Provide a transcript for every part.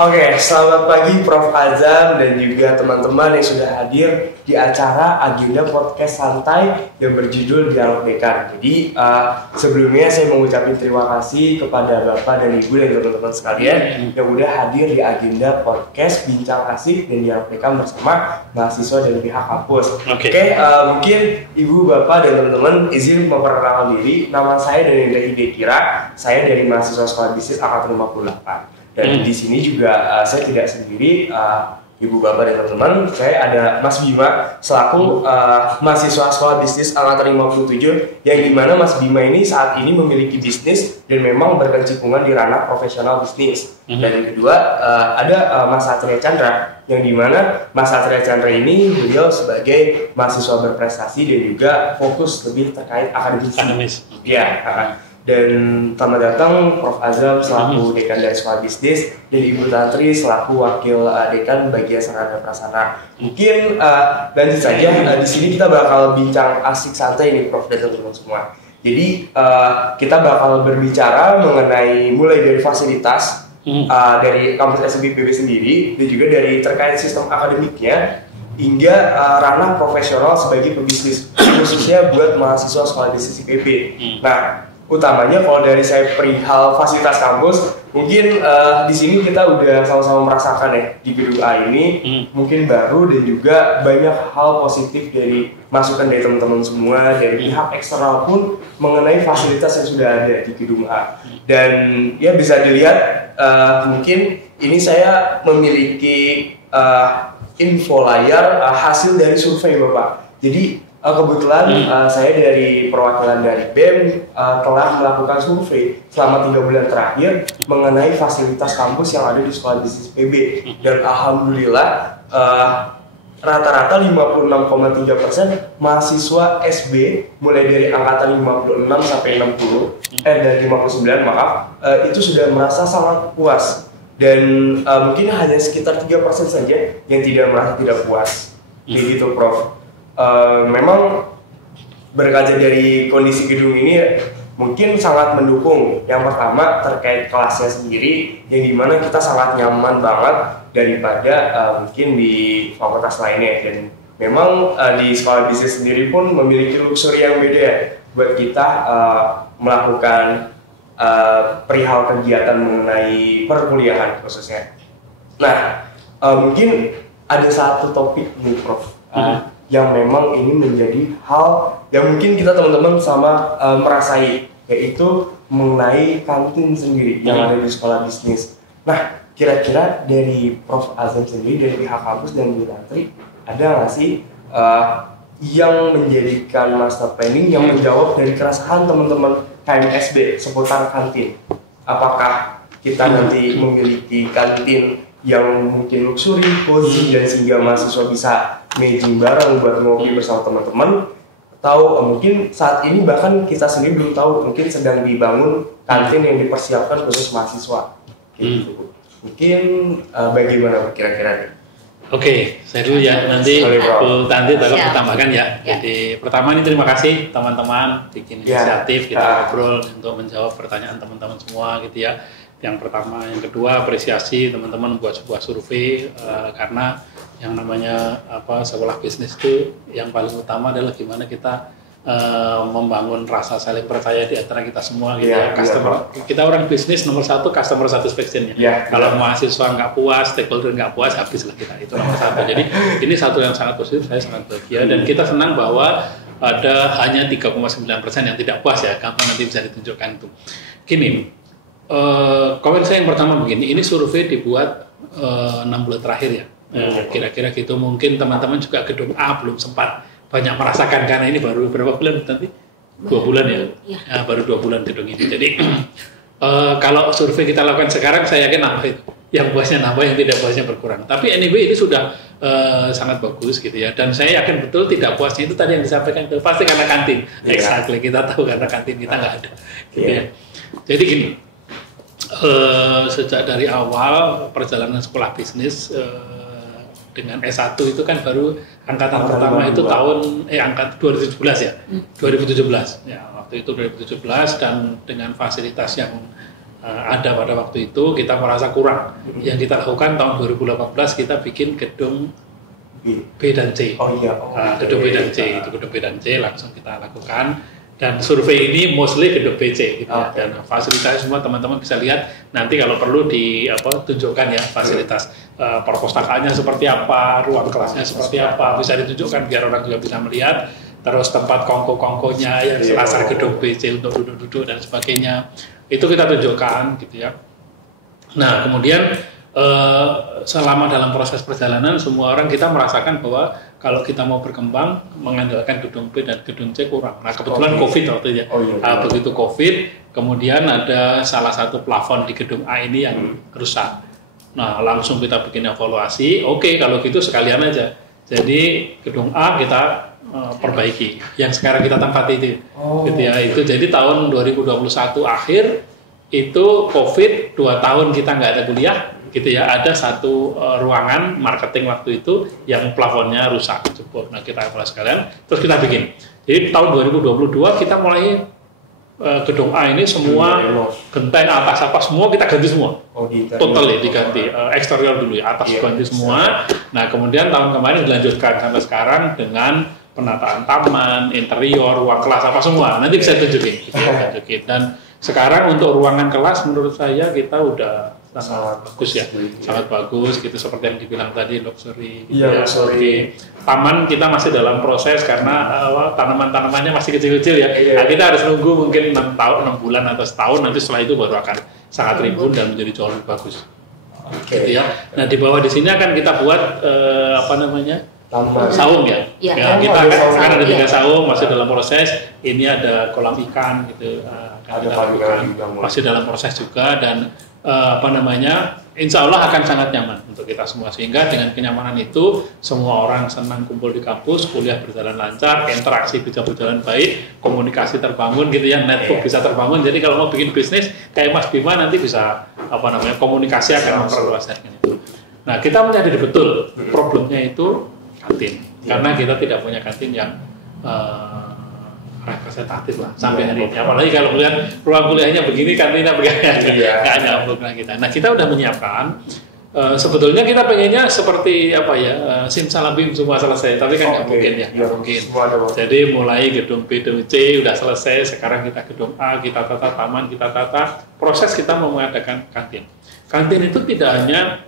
Oke, selamat pagi Prof. Azam dan juga teman-teman yang sudah hadir di acara agenda podcast santai yang berjudul Dialog Dekan. Jadi sebelumnya saya mengucapkan terima kasih kepada Bapak dan Ibu dan teman-teman sekalian yang udah hadir di agenda podcast Bincang Asik dan Dialog Dekan bersama mahasiswa dan pihak kampus. Oke, mungkin Ibu, Bapak, dan teman-teman izin memperkenalkan diri. Nama saya Danendra Hidekira, saya dari mahasiswa Sekolah Bisnis Angkatan 58. Dan di sini juga saya tidak sendiri, Ibu, Bapak, dan teman-teman. Saya ada Mas Bima selaku mahasiswa Sekolah Bisnis Angkatan 57, yang dimana Mas Bima ini saat ini memiliki bisnis dan memang berkecimpungan di ranah profesional bisnis. Dan yang kedua ada Mas Satria Chandra, yang dimana Mas Satria Chandra ini beliau sebagai mahasiswa berprestasi dan juga fokus lebih terkait akademis. Ya. Dan selamat datang Prof. Azam selaku dekan dari Sekolah Bisnis dan Ibu Tantri selaku wakil dekan bagian sarana prasarana. Mungkin lanjut saja, di sini kita bakal bincang asik santai nih Prof dan teman-teman semua. Jadi kita bakal berbicara mengenai mulai dari fasilitas dari kampus SBPB sendiri dan juga dari terkait sistem akademiknya hingga ranah profesional sebagai pebisnis, khususnya buat mahasiswa Sekolah Bisnis IPB. Nah, utamanya kalau dari saya perihal fasilitas kampus, mungkin di sini kita udah sama-sama merasakan ya di gedung A ini mungkin baru dan juga banyak hal positif dari masukan dari teman-teman semua, dari pihak eksternal pun mengenai fasilitas yang sudah ada di gedung A. Dan ya bisa dilihat mungkin ini saya memiliki info layar hasil dari survei Bapak. Jadi kebetulan saya dari perwakilan dari BEM telah melakukan survei selama 3 bulan terakhir mengenai fasilitas kampus yang ada di Sekolah Bisnis PB, dan alhamdulillah rata-rata 56,3% mahasiswa SB mulai dari angkatan 56 sampai 60 dari 59 maaf, itu sudah merasa sangat puas, dan mungkin hanya sekitar 3% saja yang tidak merasa tidak puas. Jadi gitu Prof. Memang berkaca dari kondisi gedung ini mungkin sangat mendukung. Yang pertama terkait kelasnya sendiri, yang dimana kita sangat nyaman banget daripada mungkin di fakultas lainnya, dan memang di Sekolah Bisnis sendiri pun memiliki luxury yang beda buat kita melakukan perihal kegiatan mengenai perkuliahan khususnya. Nah, mungkin ada satu topik nih Prof, yang memang ini menjadi hal yang mungkin kita teman-teman sama merasai, yaitu mengenai kantin sendiri yang ada di Sekolah Bisnis. Nah, kira-kira dari Prof. Azam sendiri, dari pihak kampus dan Bu Tantri, ada nggak sih yang menjadikan master planning yang menjawab dari keresahan teman-teman KMSB seputar kantin? Apakah kita nanti memiliki kantin yang mungkin luxury, cozy, dan sehingga mahasiswa bisa meeting bareng buat ngopi bersama teman-teman, atau mungkin saat ini bahkan kita sendiri belum tahu, mungkin sedang dibangun kantin yang dipersiapkan khusus mahasiswa. Gitu. Mungkin bagaimana kira-kira nih? Oke, saya dulu ya, nanti Bu Tanti tolong ditambahkan ya. Jadi pertama ini terima kasih teman-teman bikin inisiatif, kita ngobrol untuk menjawab pertanyaan teman-teman semua gitu ya. Yang pertama, yang kedua apresiasi teman-teman buat sebuah survei, karena yang namanya sekolah bisnis itu yang paling utama adalah gimana kita membangun rasa saling percaya di antara kita semua gitu ya. Kita orang bisnis nomor satu customer satisfaction ya. Kalau mahasiswa nggak puas, stakeholder nggak puas, habislah kita, itu nomor satu. Jadi ini satu yang sangat positif, saya sangat bahagia dan kita senang bahwa ada hanya 3,9% yang tidak puas ya. Kapan nanti bisa ditunjukkan itu. Gini. Komen saya yang pertama begini, ini survei dibuat 6 bulan terakhir ya, kira-kira gitu. Mungkin teman-teman juga gedung A belum sempat banyak merasakan karena ini baru berapa bulan nanti? 2 bulan ya? Baru 2 bulan gedung ini. Jadi kalau survei kita lakukan sekarang, saya yakin nambah itu. Yang puasnya nambah, yang tidak puasnya berkurang. Tapi anyway ini sudah sangat bagus gitu ya. Dan saya yakin betul tidak puasnya itu tadi yang disampaikan, pasti karena kantin. Exactly, kita tahu karena kantin kita nggak ada. Gitu ya. Jadi gini. Sejak dari awal perjalanan sekolah bisnis dengan S1 itu kan baru angkatan pertama itu tahun angkat 2017 ya. 2017 ya, waktu itu 2017, dan dengan fasilitas yang ada pada waktu itu, kita merasa kurang. Yang kita lakukan tahun 2018 kita bikin gedung B dan C. Gedung B dan C, itu gedung B dan C langsung kita lakukan. Dan survei ini mostly gedung BC gitu ya. Dan fasilitasnya semua teman-teman bisa lihat nanti kalau perlu tunjukkan ya fasilitas perpustakaannya seperti apa, ruang kelasnya seperti apa, bisa ditunjukkan biar orang juga bisa melihat. Terus tempat kongko-kongkonya yang selasar gedung BC untuk duduk-duduk dan sebagainya itu kita tunjukkan gitu ya. Nah kemudian selama dalam proses perjalanan semua orang kita merasakan bahwa kalau kita mau berkembang mengandalkan gedung B dan gedung C kurang. Nah kebetulan COVID waktu itu ya. Begitu COVID, kemudian ada salah satu plafon di gedung A ini yang rusak. Nah langsung kita bikin evaluasi. Oke, kalau gitu sekalian aja. Jadi gedung A kita perbaiki. Yang sekarang kita tempati itu, gitu ya. Itu jadi tahun 2021 akhir itu COVID 2 tahun kita nggak ada kuliah. Gitu ya, ada satu ruangan marketing waktu itu yang plafonnya rusak, jebol. Nah kita evaluasi sekalian, terus kita bikin. Jadi tahun 2022 kita mulai gedung A ini semua genteng atas apa semua kita ganti semua, total ya diganti. Eksterior dulu ya, atas ganti semua. Nah kemudian tahun kemarin dilanjutkan sampai sekarang dengan penataan taman, interior, ruang kelas apa semua. Nanti bisa tunjukin. Dan sekarang untuk ruangan kelas menurut saya kita udah sangat bagus ya, sangat bagus gitu seperti yang dibilang tadi luxury. Luxury. Taman kita masih dalam proses karena tanaman-tanamannya masih kecil-kecil ya. Nah, kita harus nunggu mungkin 6 bulan atau setahun, nanti setelah itu baru akan sangat rimbun dan menjadi jauh lebih bagus. Gitu ya. Nah di bawah di sini akan kita buat saung ya. Kita akan ada 3 saung masih dalam proses. Ini ada kolam ikan gitu. Kita lakukan masih dalam proses juga dan insya Allah akan sangat nyaman untuk kita semua sehingga dengan kenyamanan itu semua orang senang kumpul di kampus, kuliah berjalan lancar, interaksi bisa berjalan baik, komunikasi terbangun gitu ya, network bisa terbangun. Jadi kalau mau bikin bisnis kayak Mas Bima nanti bisa komunikasi akan memperluas itu. Nah kita menyadari betul problemnya itu kantin karena kita tidak punya kantin yang representatif lah sampai hari ini. Apalagi kalau melihat ruang kuliahnya begini, kantinnya begini, nggak nyambung lah kita. Nah kita udah menyiapkan. Sebetulnya kita pengennya seperti simsalabim semua selesai, tapi kan nggak mungkin ya, nggak mungkin. Jadi mulai gedung B dan C udah selesai, sekarang kita gedung A, kita tata taman, kita tata. Proses kita mau mengadakan kantin. Kantin itu tidak hanya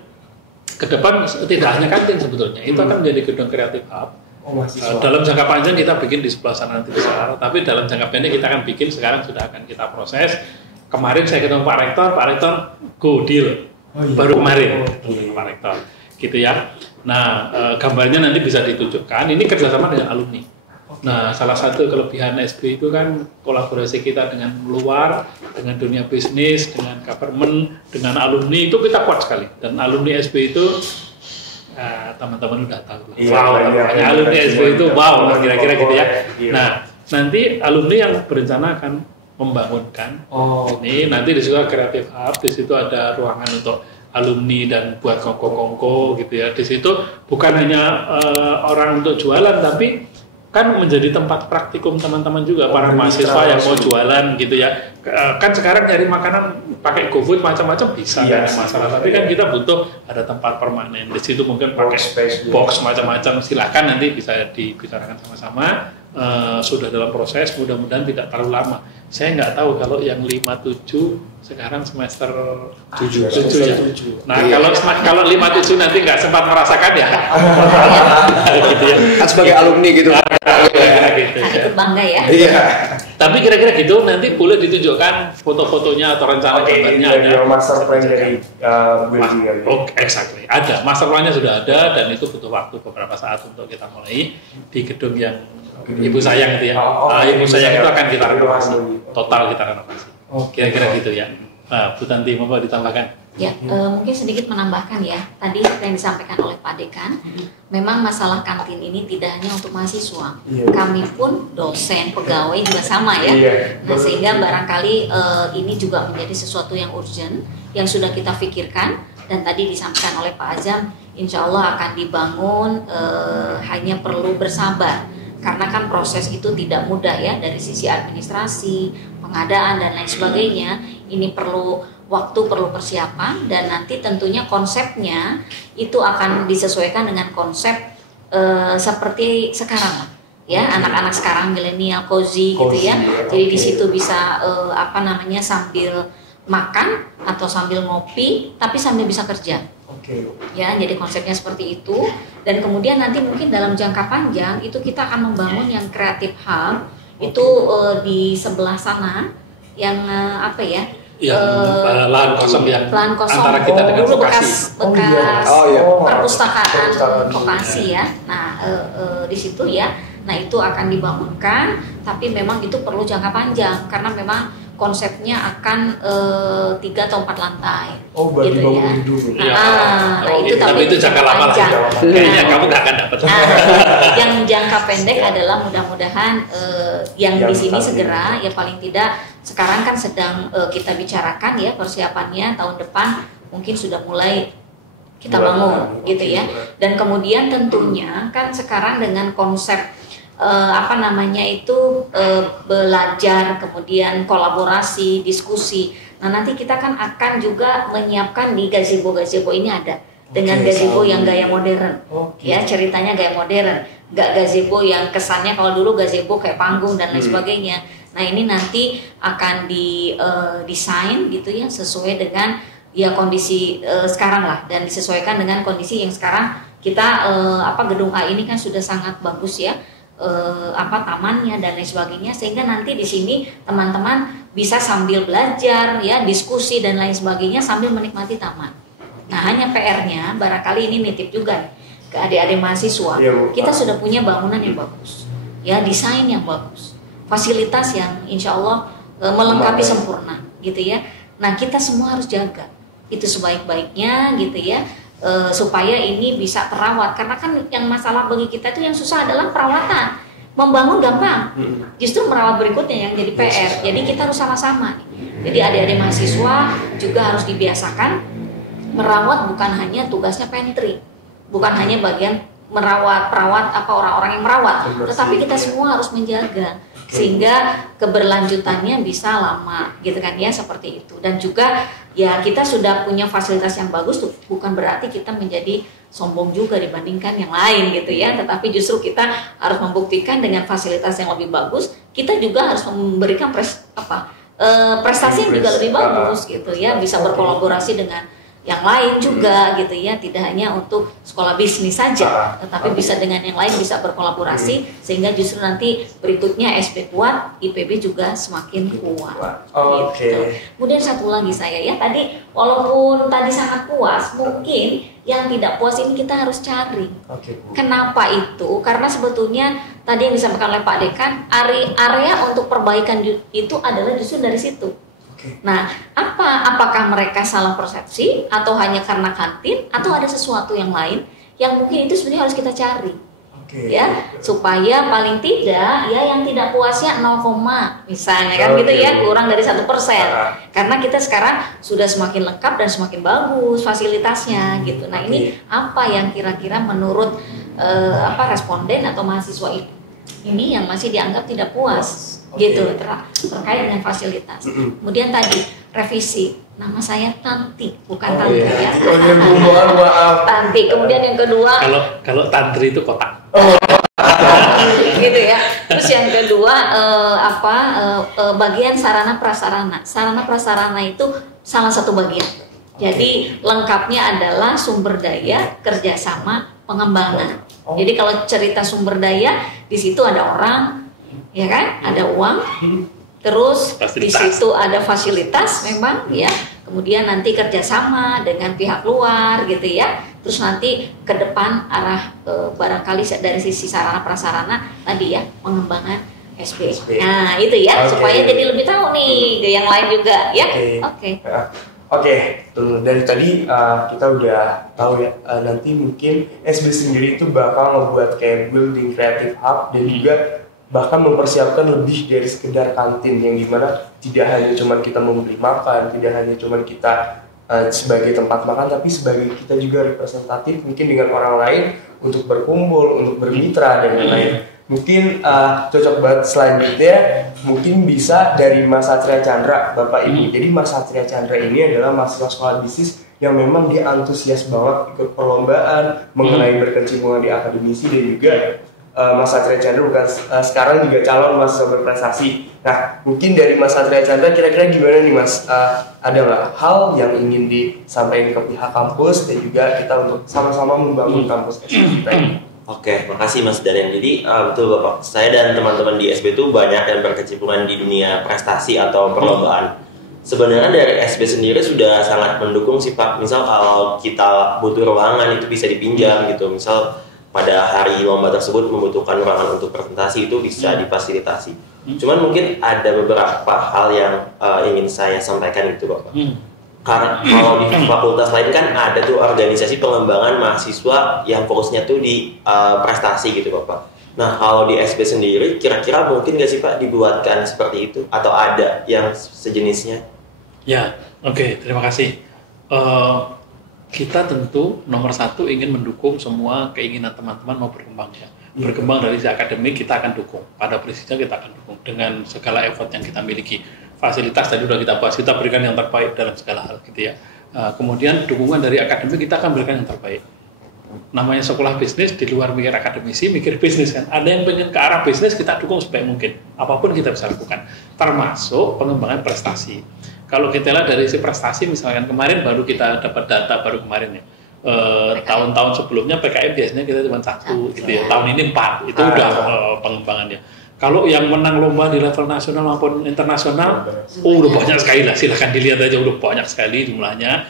ke depan, tidak hanya kantin sebetulnya, itu akan menjadi gedung kreatif hub. Dalam jangka panjang kita bikin di sebelah sana nanti besar, tapi dalam jangka pendek kita akan bikin sekarang sudah akan kita proses. Kemarin saya ketemu Pak Rektor go deal baru kemarin Pak Rektor, gitu ya. Nah gambarnya nanti bisa ditunjukkan. Ini kerjasama dengan alumni. Nah salah satu kelebihan SB itu kan kolaborasi kita dengan luar, dengan dunia bisnis, dengan government, dengan alumni itu kita kuat sekali. Dan alumni SB itu teman-teman udah tahu. Alumni SB itu kira-kira gitu ya. Nah, nanti alumni yang berencana akan membangunkan ini nanti di situ kreatif hub, di situ ada ruangan untuk alumni dan buat kongko-kongko gitu ya. Di situ bukan hanya orang untuk jualan tapi kan menjadi tempat praktikum teman-teman juga para mahasiswa yang mau jualan gitu ya. Kan sekarang nyari makanan pakai GoFood macam-macam bisa kan masalah, tapi kan kita butuh ada tempat permanen. Di situ mungkin pakai box macam-macam, silakan nanti bisa dibicarakan sama-sama. Sudah dalam proses, mudah-mudahan tidak terlalu lama. Saya nggak tahu kalau yang 57 sekarang semester 7 ya. Nah kalau 57 nanti nggak sempat merasakan ya. Gitu ya. Kan sebagai alumni gitu. Gitu ya. Bangga ya. Iya. Tapi kira-kira gitu nanti boleh ditunjukkan foto-fotonya atau rencana gambarnya ada. Master plan dari building. Exactly. Ada. Master plan-nya sudah ada dan itu butuh waktu beberapa saat untuk kita mulai di gedung yang Ibu Sayang itu ya. Ibu Sayang itu akan kita renovasi. Total kita renovasi. Kira-kira gitu ya. Bu Tanti mau ditambahkan? Ya, mungkin sedikit menambahkan ya. Tadi seperti yang disampaikan oleh Pak Dekan, memang masalah kantin ini tidak hanya untuk mahasiswa. Kami pun dosen, pegawai juga sama ya. Nah, sehingga barangkali ini juga menjadi sesuatu yang urgent yang sudah kita pikirkan dan tadi disampaikan oleh Pak Azam, insya Allah akan dibangun, hanya perlu bersabar. Karena kan proses itu tidak mudah ya dari sisi administrasi, pengadaan dan lain sebagainya. Ini perlu waktu, perlu persiapan, dan nanti tentunya konsepnya itu akan disesuaikan dengan konsep seperti sekarang lah. Ya, anak-anak sekarang milenial cozy gitu ya. Jadi di situ bisa sambil makan atau sambil ngopi tapi sambil bisa kerja. Ya, jadi konsepnya seperti itu. Dan kemudian nanti mungkin dalam jangka panjang itu kita akan membangun yang creative hub itu di sebelah sana yang lahan kosong antara kita dengan dulu Vokasi. bekas perpustakaan Vokasi ya. Nah, di situ ya. Nah, itu akan dibangunkan, tapi memang itu perlu jangka panjang karena memang konsepnya akan 3 atau 4 lantai. Gitu ya. Tapi itu jangka lama lah. Kayaknya kamu nggak akan dapat. Yang jangka pendek adalah mudah-mudahan yang di sini segera, ya paling tidak sekarang kan sedang kita bicarakan ya persiapannya tahun depan mungkin sudah mulai kita bangun gitu ya. Dan kemudian tentunya kan sekarang dengan konsep belajar, kemudian kolaborasi, diskusi. Nah, nanti kita kan akan juga menyiapkan di gazebo ini ada dengan gazebo yang gaya modern. Ya, ceritanya gaya modern. Gak gazebo yang kesannya kalau dulu gazebo kayak panggung dan lain sebagainya. Nah, ini nanti akan didesain gitu ya sesuai dengan ya kondisi sekarang lah, dan disesuaikan dengan kondisi yang sekarang kita gedung A ini kan sudah sangat bagus ya. Tamannya dan lain sebagainya, sehingga nanti di sini teman-teman bisa sambil belajar ya, diskusi dan lain sebagainya sambil menikmati taman. Nah, hanya PR-nya barangkali ini nitip juga ke adik-adik mahasiswa. Kita sudah punya bangunan yang bagus. Ya, desain yang bagus. Fasilitas yang insya Allah melengkapi sempurna gitu ya. Nah, kita semua harus jaga itu sebaik-baiknya gitu ya. Supaya ini bisa terawat, karena kan yang masalah bagi kita itu yang susah adalah perawatan. Membangun gampang, justru merawat berikutnya yang jadi PR. Jadi kita harus sama-sama. Jadi adik-adik mahasiswa juga harus dibiasakan merawat, bukan hanya tugasnya pantry, bukan hanya bagian perawat orang-orang yang merawat, tetapi kita semua harus menjaga sehingga keberlanjutannya bisa lama gitu kan ya, seperti itu. Dan juga ya kita sudah punya fasilitas yang bagus tuh, bukan berarti kita menjadi sombong juga dibandingkan yang lain gitu ya, tetapi justru kita harus membuktikan dengan fasilitas yang lebih bagus, kita juga harus memberikan prestasi yang juga lebih bagus gitu ya, bisa berkolaborasi dengan yang lain juga gitu ya, tidak hanya untuk sekolah bisnis saja, tetapi bisa dengan yang lain, bisa berkolaborasi sehingga justru nanti berikutnya SB kuat, IPB juga semakin kuat. Gitu. Kemudian satu lagi saya ya, tadi walaupun tadi sangat puas, mungkin yang tidak puas ini kita harus cari. Kenapa itu? Karena sebetulnya tadi yang disampaikan oleh Pak Dekan, area untuk perbaikan itu adalah justru dari situ. Nah, apakah mereka salah persepsi atau hanya karena kantin atau ada sesuatu yang lain yang mungkin itu sebenarnya harus kita cari, ya, supaya paling tidak ya yang tidak puasnya 0, misalnya kan gitu ya, kurang dari 1%, karena kita sekarang sudah semakin lengkap dan semakin bagus fasilitasnya gitu. Nah, ini apa yang kira-kira menurut responden atau mahasiswa ini yang masih dianggap tidak puas? Gitu terkait dengan fasilitas. Kemudian tadi revisi, nama saya Tanti bukan Tantri ya. Tanti. Kemudian yang kedua, kalau Tantri itu kotak. Gitu ya. Terus yang kedua bagian sarana prasarana itu salah satu bagian. Jadi lengkapnya adalah sumber daya, kerjasama, pengembangan. Jadi kalau cerita sumber daya, di situ ada orang, ya kan, ada uang, terus di situ ada fasilitas memang ya, kemudian nanti kerjasama dengan pihak luar gitu ya, terus nanti ke depan arah barangkali dari sisi sarana prasarana tadi ya, pengembangan SB. Nah itu ya, supaya jadi lebih tahu nih ke yang lain juga ya. Dari tadi kita udah tahu ya, nanti mungkin SB sendiri itu bakal ngebuat kayak building creative hub dan juga bahkan mempersiapkan lebih dari sekedar kantin, yang dimana tidak hanya cuma kita membeli makan, tidak hanya cuma kita sebagai tempat makan, tapi sebagai kita juga representatif mungkin dengan orang lain untuk berkumpul, untuk bermitra dan lain-lain. Mungkin cocok banget selanjutnya mungkin bisa dari Mas Satria Chandra, Bapak Ibu. Jadi Mas Satria Chandra ini adalah mahasiswa sekolah bisnis yang memang dia antusias banget ikut perlombaan mengenai berkecimpung di akademisi, dan juga Mas Satria Chandra bukan sekarang juga calon mahasiswa berprestasi. Nah, mungkin dari Mas Satria Chandra kira-kira gimana nih Mas? Ada nggak hal yang ingin disampaikan ke pihak kampus dan juga kita untuk sama-sama membangun kampus kita ini? Oke, makasih Mas Daniel. Jadi betul Bapak, saya dan teman-teman di SB itu banyak yang berkecimpungan di dunia prestasi atau perlombaan. Sebenarnya dari SB sendiri sudah sangat mendukung sih Pak. Misal kalau kita butuh ruangan itu bisa dipinjam gitu. Misal pada hari lomba tersebut membutuhkan ruangan untuk presentasi itu bisa difasilitasi. Cuman mungkin ada beberapa hal yang ingin saya sampaikan itu Bapak. Karena kalau di fakultas lain kan ada tuh organisasi pengembangan mahasiswa yang fokusnya tuh di prestasi gitu Bapak. Nah kalau di SB sendiri kira-kira mungkin nggak sih Pak dibuatkan seperti itu atau ada yang sejenisnya? Ya, oke, terima kasih. Kita tentu nomor satu ingin mendukung semua keinginan teman-teman mau berkembang ya. Berkembang dari sisi akademik kita akan dukung, pada prinsipnya kita akan dukung dengan segala effort yang kita miliki. Fasilitas tadi sudah kita bahas, kita berikan yang terbaik dalam segala hal gitu ya. Kemudian dukungan dari akademik kita akan berikan yang terbaik. Namanya sekolah bisnis, di luar mikir akademisi, mikir bisnis kan. Ada yang pengen ke arah bisnis, kita dukung sebaik mungkin. Apapun kita bisa lakukan, termasuk pengembangan prestasi. Kalau kita lihat dari si prestasi, misalkan kemarin baru kita dapat data baru kemarin ya. Tahun-tahun sebelumnya PKM biasanya kita cuma 1 gitu ya. Tahun ini 4, itu udah pengembangannya. Kalau yang menang lomba di level nasional maupun internasional, udah banyak sekali lah. Silahkan dilihat aja, udah banyak sekali jumlahnya.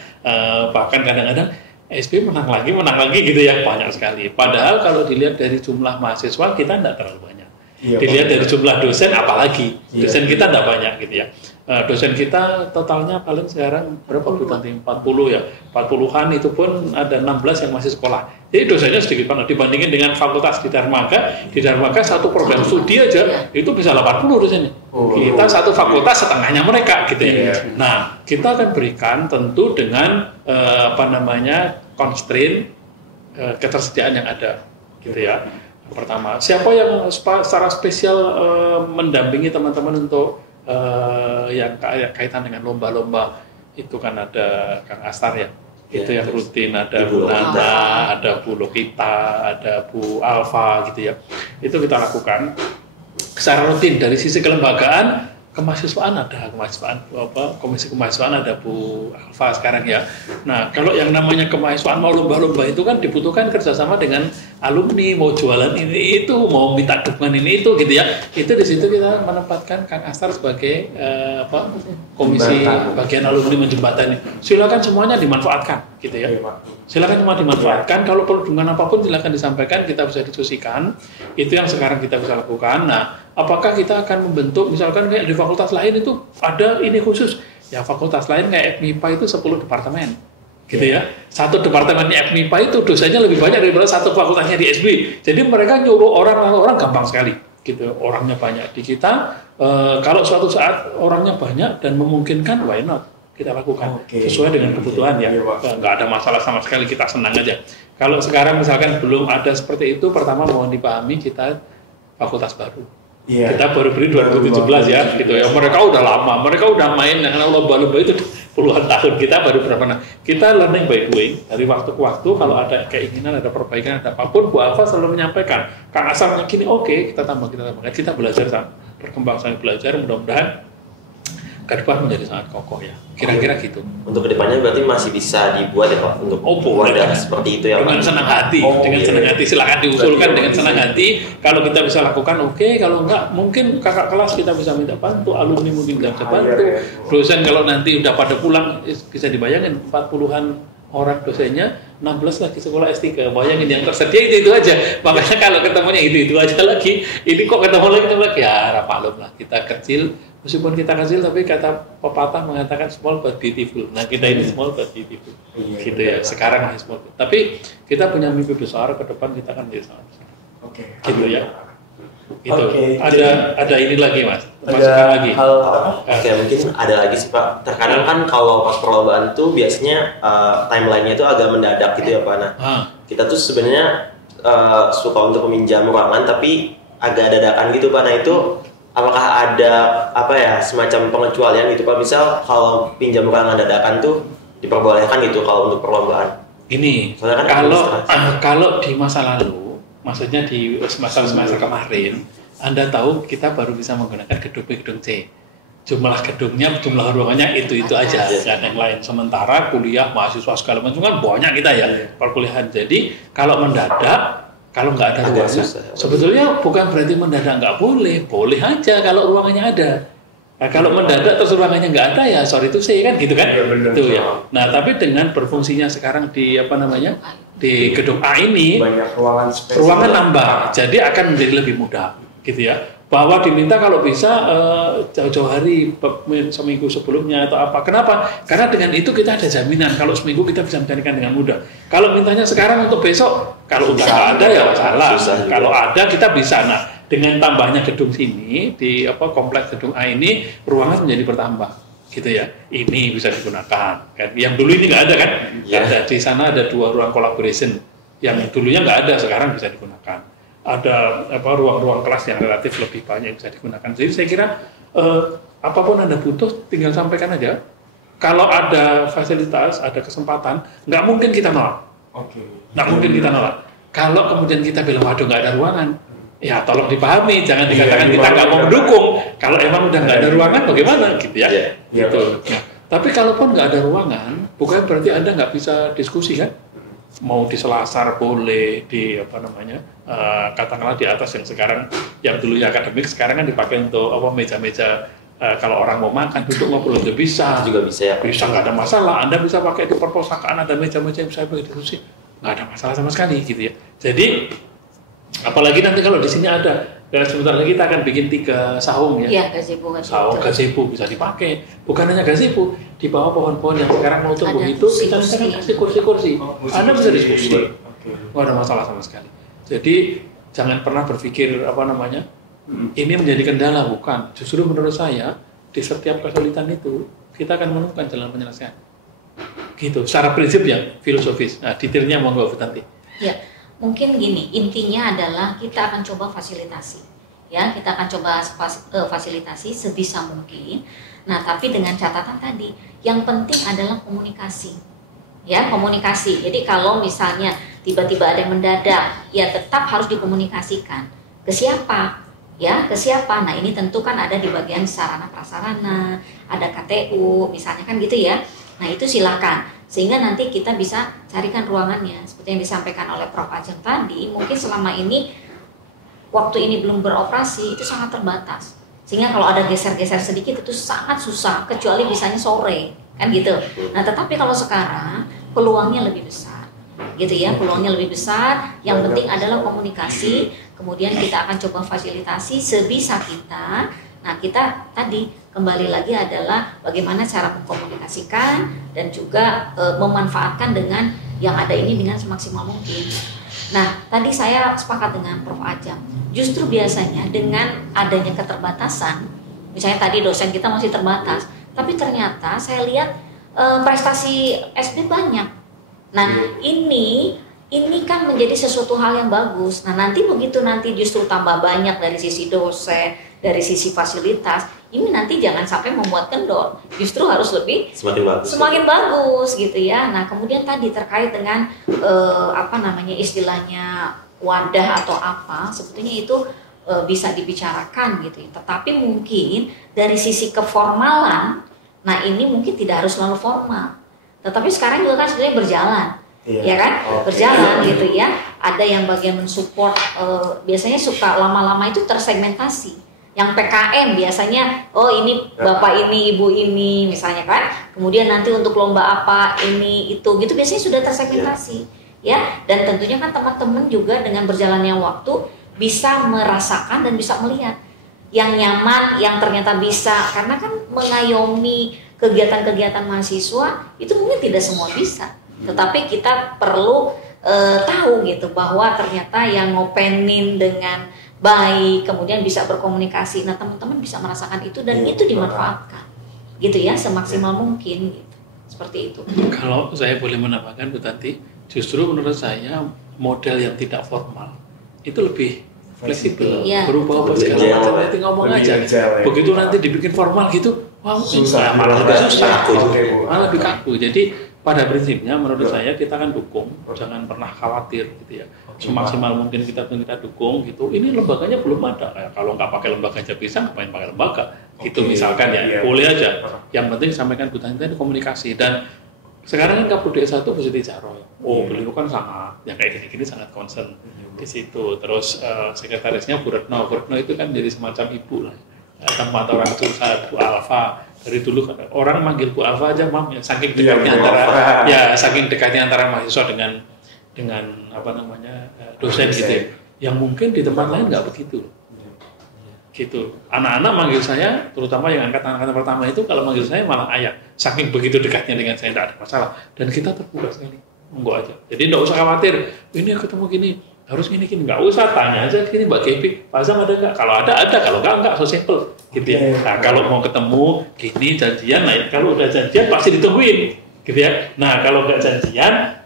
Bahkan kadang-kadang SB menang lagi gitu ya, banyak sekali. Padahal kalau dilihat dari jumlah mahasiswa kita tidak terlalu banyak. Dilihat dari jumlah dosen apalagi, dosen kita tidak banyak gitu ya. Dosen kita totalnya paling sekarang berapa Bu Tanti? 40 ya, 40-an itu pun ada 16 yang masih sekolah. Jadi dosennya sedikit banget dibandingin dengan fakultas di Dharmaka. Di Dharmaka satu program studi aja itu bisa 80 dosennya. Kita satu fakultas setengahnya mereka gitu ya. Nah, kita akan berikan tentu dengan constraint ketersediaan yang ada gitu ya. Pertama, siapa yang secara spesial mendampingi teman-teman untuk yang kaitan dengan lomba-lomba itu kan ada Kang Astar ya, itu yang rutin, ada Bu Nana, ada Bu Lokita, ada Bu Alfa gitu ya. Itu kita lakukan secara rutin dari sisi kelembagaan. Kemahasiswaan ada komisi kemahasiswaan ada Bu Alfa sekarang ya. Nah kalau yang namanya kemahasiswaan mau lomba-lomba itu kan dibutuhkan kerjasama dengan alumni, mau jualan ini itu, mau minta dukungan ini itu gitu ya. Itu di situ kita menempatkan Kang Astar sebagai komisi bagian alumni menjembatani. Silakan semuanya dimanfaatkan gitu ya. Silakan semua dimanfaatkan. Kalau perlu dukungan apapun silakan disampaikan, kita bisa diskusikan. Itu yang sekarang kita bisa lakukan. Nah, apakah kita akan membentuk misalkan kayak di fakultas lain itu ada ini khusus? Ya fakultas lain kayak FMIPA itu 10 departemen. Gitu ya. Satu departemennya FMIPA itu dosennya lebih banyak daripada satu fakultasnya di SB. Jadi mereka nyuruh orang gampang sekali. Gitu. Orangnya banyak. Di kita kalau suatu saat orangnya banyak dan memungkinkan, why not? Kita lakukan sesuai dengan kebutuhan ya, nggak ada masalah sama sekali, kita senang aja. Kalau sekarang misalkan belum ada seperti itu, pertama mohon dipahami kita fakultas baru. Kita baru beri 2017 ya, gitu ya. Mereka udah lama, mereka udah main dengan lomba-lomba itu puluhan tahun. Kita baru berapa? Nah, kita learning by doing dari waktu ke waktu. Kalau ada keinginan, ada perbaikan, ada apapun, Bu Alfa selalu menyampaikan. Kang Asam gini, kita tambah, kita belajar, berkembang sambil belajar. Mudah-mudahan ke depan menjadi sangat kokoh ya, kira-kira gitu. Untuk kedepannya berarti masih bisa dibuat ya Pak untuk wadah seperti itu ya Pak? Dengan senang hati, senang hati silakan diusulkan dengan senang hati. Kalau kita bisa lakukan kalau enggak mungkin kakak kelas kita bisa minta bantu, alumni mungkin bisa bantu, dosen kalau nanti udah pada pulang bisa dibayangin 40-an orang dosennya, 16 lagi sekolah S3, bayangin yang tersedia itu aja. Makanya kalau ketemunya itu aja lagi, ini kok ketemu lagi ya maklum lah, kita kecil. Meskipun kita kecil, tapi kata pepatah mengatakan small but beautiful. Nah kita ini small but beautiful, gitu ya. Sekarang masih small, tapi kita punya mimpi besar ke depan, kita akan menjadi sangat besar. Gitu ya. Gitu. Ada ini lagi Mas. Masukan lagi. Mungkin ada lagi sih Pak. Terkadang kan kalau pas perlombaan tuh biasanya timelinenya itu agak mendadak gitu ya Pak. Nah kita tuh sebenarnya suka untuk meminjam ruangan, tapi agak dadakan gitu Pak. Nah itu apakah ada semacam pengecualian gitu Pak? Misal kalau pinjam ruangan dadakan tuh diperbolehkan gitu kalau untuk perlombaan? Ini kan kalau di masa lalu, maksudnya di semester kemarin, Anda tahu kita baru bisa menggunakan gedung B, gedung C. Jumlah gedungnya, jumlah ruangannya itu aja, nggak ada yang lain. Sementara kuliah, mahasiswa segala macam kan banyak kita ya perkuliahan. Jadi kalau mendadak, kalau nggak ada ruangan, sebetulnya bukan berarti mendadak nggak boleh, boleh aja kalau ruangannya ada. Nah, kalau mendadak terus ruangannya nggak ada ya sorry itu sih kan gitu kan, itu ya. Nah tapi dengan berfungsinya sekarang di di gedung A ini banyak ruangan nambah, jadi akan menjadi lebih mudah gitu ya. Bahwa diminta kalau bisa jauh-jauh hari seminggu sebelumnya atau apa. Kenapa? Karena dengan itu kita ada jaminan kalau seminggu kita bisa mencarikan dengan mudah. Kalau mintanya sekarang untuk besok, kalau udah nggak ada ya salah. Kalau ada kita bisa. Nah, dengan tambahnya gedung sini di kompleks gedung A ini ruangan menjadi bertambah, gitu ya. Ini bisa digunakan. Kan? Yang dulu ini nggak ada kan? Ada di sana ada 2 ruang collaboration. Yang dulunya nggak ada, sekarang bisa digunakan. Ada ruang-ruang kelas yang relatif lebih banyak yang bisa digunakan. Jadi saya kira apapun Anda butuh tinggal sampaikan aja. Kalau ada fasilitas, ada kesempatan, nggak mungkin kita nolak. Nggak mungkin kita nolak. Kalau kemudian kita bilang waduh nggak ada ruangan, ya tolong dipahami, jangan dikatakan kita nggak mau mendukung. Kalau emang udah nggak ada ruangan, bagaimana gitu ya? Gitu. Nah, tapi kalaupun nggak ada ruangan, bukan berarti Anda nggak bisa diskusi kan? Mau di selasar boleh, di katakanlah di atas yang sekarang yang dulunya akademik sekarang kan dipakai untuk meja-meja kalau orang mau makan duduk ngobrol juga bisa ya, bisa nggak ada masalah. Anda bisa pakai di perpustakaan ada meja-meja yang bisa pakai diskusi, nggak ada masalah sama sekali gitu ya. Jadi apalagi nanti kalau di sini ada sebentar lagi kita akan bikin 3 saung ya. Iya, gazebo bisa dipakai. Bukan hanya gazebo, di bawah pohon-pohon yang sekarang mau tumbuh itu kita kasih kursi-kursi. Anda bisa diskusi. Nggak ada masalah sama sekali. Jadi jangan pernah berpikir ini menjadi kendala, bukan. Justru menurut saya di setiap kesulitan itu kita akan menemukan jalan penyelesaian. Gitu. Secara prinsip ya, filosofis. Nah, detailnya monggo Bu Tanti. Ya. Mungkin gini, intinya adalah kita akan coba fasilitasi, ya kita akan coba fasilitasi sebisa mungkin. Nah, tapi dengan catatan tadi, yang penting adalah komunikasi, ya komunikasi. Jadi kalau misalnya tiba-tiba ada yang mendadak, ya tetap harus dikomunikasikan ke siapa, ya ke siapa. Nah ini tentu kan ada di bagian sarana prasarana, ada KTU, misalnya kan gitu ya. Nah itu silakan. Sehingga nanti kita bisa carikan ruangannya seperti yang disampaikan oleh Prof. Ajeng tadi. Mungkin selama ini waktu ini belum beroperasi itu sangat terbatas, sehingga kalau ada geser-geser sedikit itu sangat susah, kecuali misalnya sore kan gitu. Nah tetapi kalau sekarang peluangnya lebih besar gitu ya, peluangnya lebih besar. Yang penting adalah komunikasi, kemudian kita akan coba fasilitasi sebisa kita. Nah kita tadi kembali lagi adalah bagaimana cara mengkomunikasikan dan juga memanfaatkan dengan yang ada ini dengan semaksimal mungkin. Nah tadi saya sepakat dengan Prof. Ajeng, justru biasanya dengan adanya keterbatasan, misalnya tadi dosen kita masih terbatas, tapi ternyata saya lihat prestasi SD banyak. Nah ini kan menjadi sesuatu hal yang bagus. Nah nanti begitu nanti justru tambah banyak dari sisi dosen, dari sisi fasilitas, ini nanti jangan sampai membuat kendor, justru harus lebih semakin bagus gitu ya. Nah kemudian tadi terkait dengan istilahnya wadah atau apa, sebetulnya itu bisa dibicarakan gitu ya. Tetapi mungkin dari sisi keformalan, nah ini mungkin tidak harus selalu formal, tetapi sekarang juga kan sebenarnya berjalan. Ya kan, berjalan gitu ya. Ada yang bagian mensupport, biasanya suka lama-lama itu tersegmentasi. Yang PKM biasanya, oh ini bapak ini, ibu ini, misalnya kan. Kemudian nanti untuk lomba apa, ini, itu, gitu biasanya sudah tersegmentasi. Ya, dan tentunya kan teman-teman juga dengan berjalannya waktu bisa merasakan dan bisa melihat yang nyaman, yang ternyata bisa. Karena kan mengayomi kegiatan-kegiatan mahasiswa itu mungkin tidak semua bisa. Tetapi kita perlu tahu gitu bahwa ternyata yang ngopenin dengan baik, kemudian bisa berkomunikasi. Nah teman-teman bisa merasakan itu dan itu dimanfaatkan, gitu ya semaksimal mungkin, gitu. Seperti itu. Kalau saya boleh menambahkan Bu Tanti, justru menurut saya model yang tidak formal itu lebih fleksibel, berubah-ubah segala macam, nanti ngomong aja. Begitu nanti dibikin formal gitu, wah malah lebih susah, malah lebih kaku. Jadi pada prinsipnya menurut saya kita kan dukung, jangan pernah khawatir gitu ya. Semaksimal mungkin kita dukung gitu. Ini lembaganya belum ada. Kalau nggak pakai lembaga aja bisa, ngapain pakai lembaga? Gitu misalkan ya, boleh aja. Yang penting sampaikan kebutuhan kita itu komunikasi. Dan sekarang kan Kapolda 1 Bu Siti Djaro. Beliau kan sangat, yang kayak gini-gini sangat concern di situ. Terus sekretarisnya Bu Retno itu kan jadi semacam ibu lah. Tempat orang curhat, Bu Alfa. Dari dulu kan orang manggil Bu Alfa aja, Mam, ya saking dekatnya saking dekatnya antara mahasiswa dengan apa namanya dosen gitu ya. Yang mungkin di tempat lain nggak begitu. Gitu. Anak-anak manggil saya, terutama yang angkatan pertama itu kalau manggil saya malah ayah. Saking begitu dekatnya dengan saya, tidak ada masalah. Dan kita terbuka sekali. Monggo aja. Jadi nggak usah khawatir. Ini ketemu gini, harus gini. Nggak usah, tanya aja gini, Mbak Kepi, Pak Azam ada nggak? Kalau ada. Kalau nggak, so simple. Gitu ya. Nah, kalau mau ketemu gini janjian, nah kalau udah janjian pasti ditungguin. Gitu ya. Nah, kalau nggak janjian,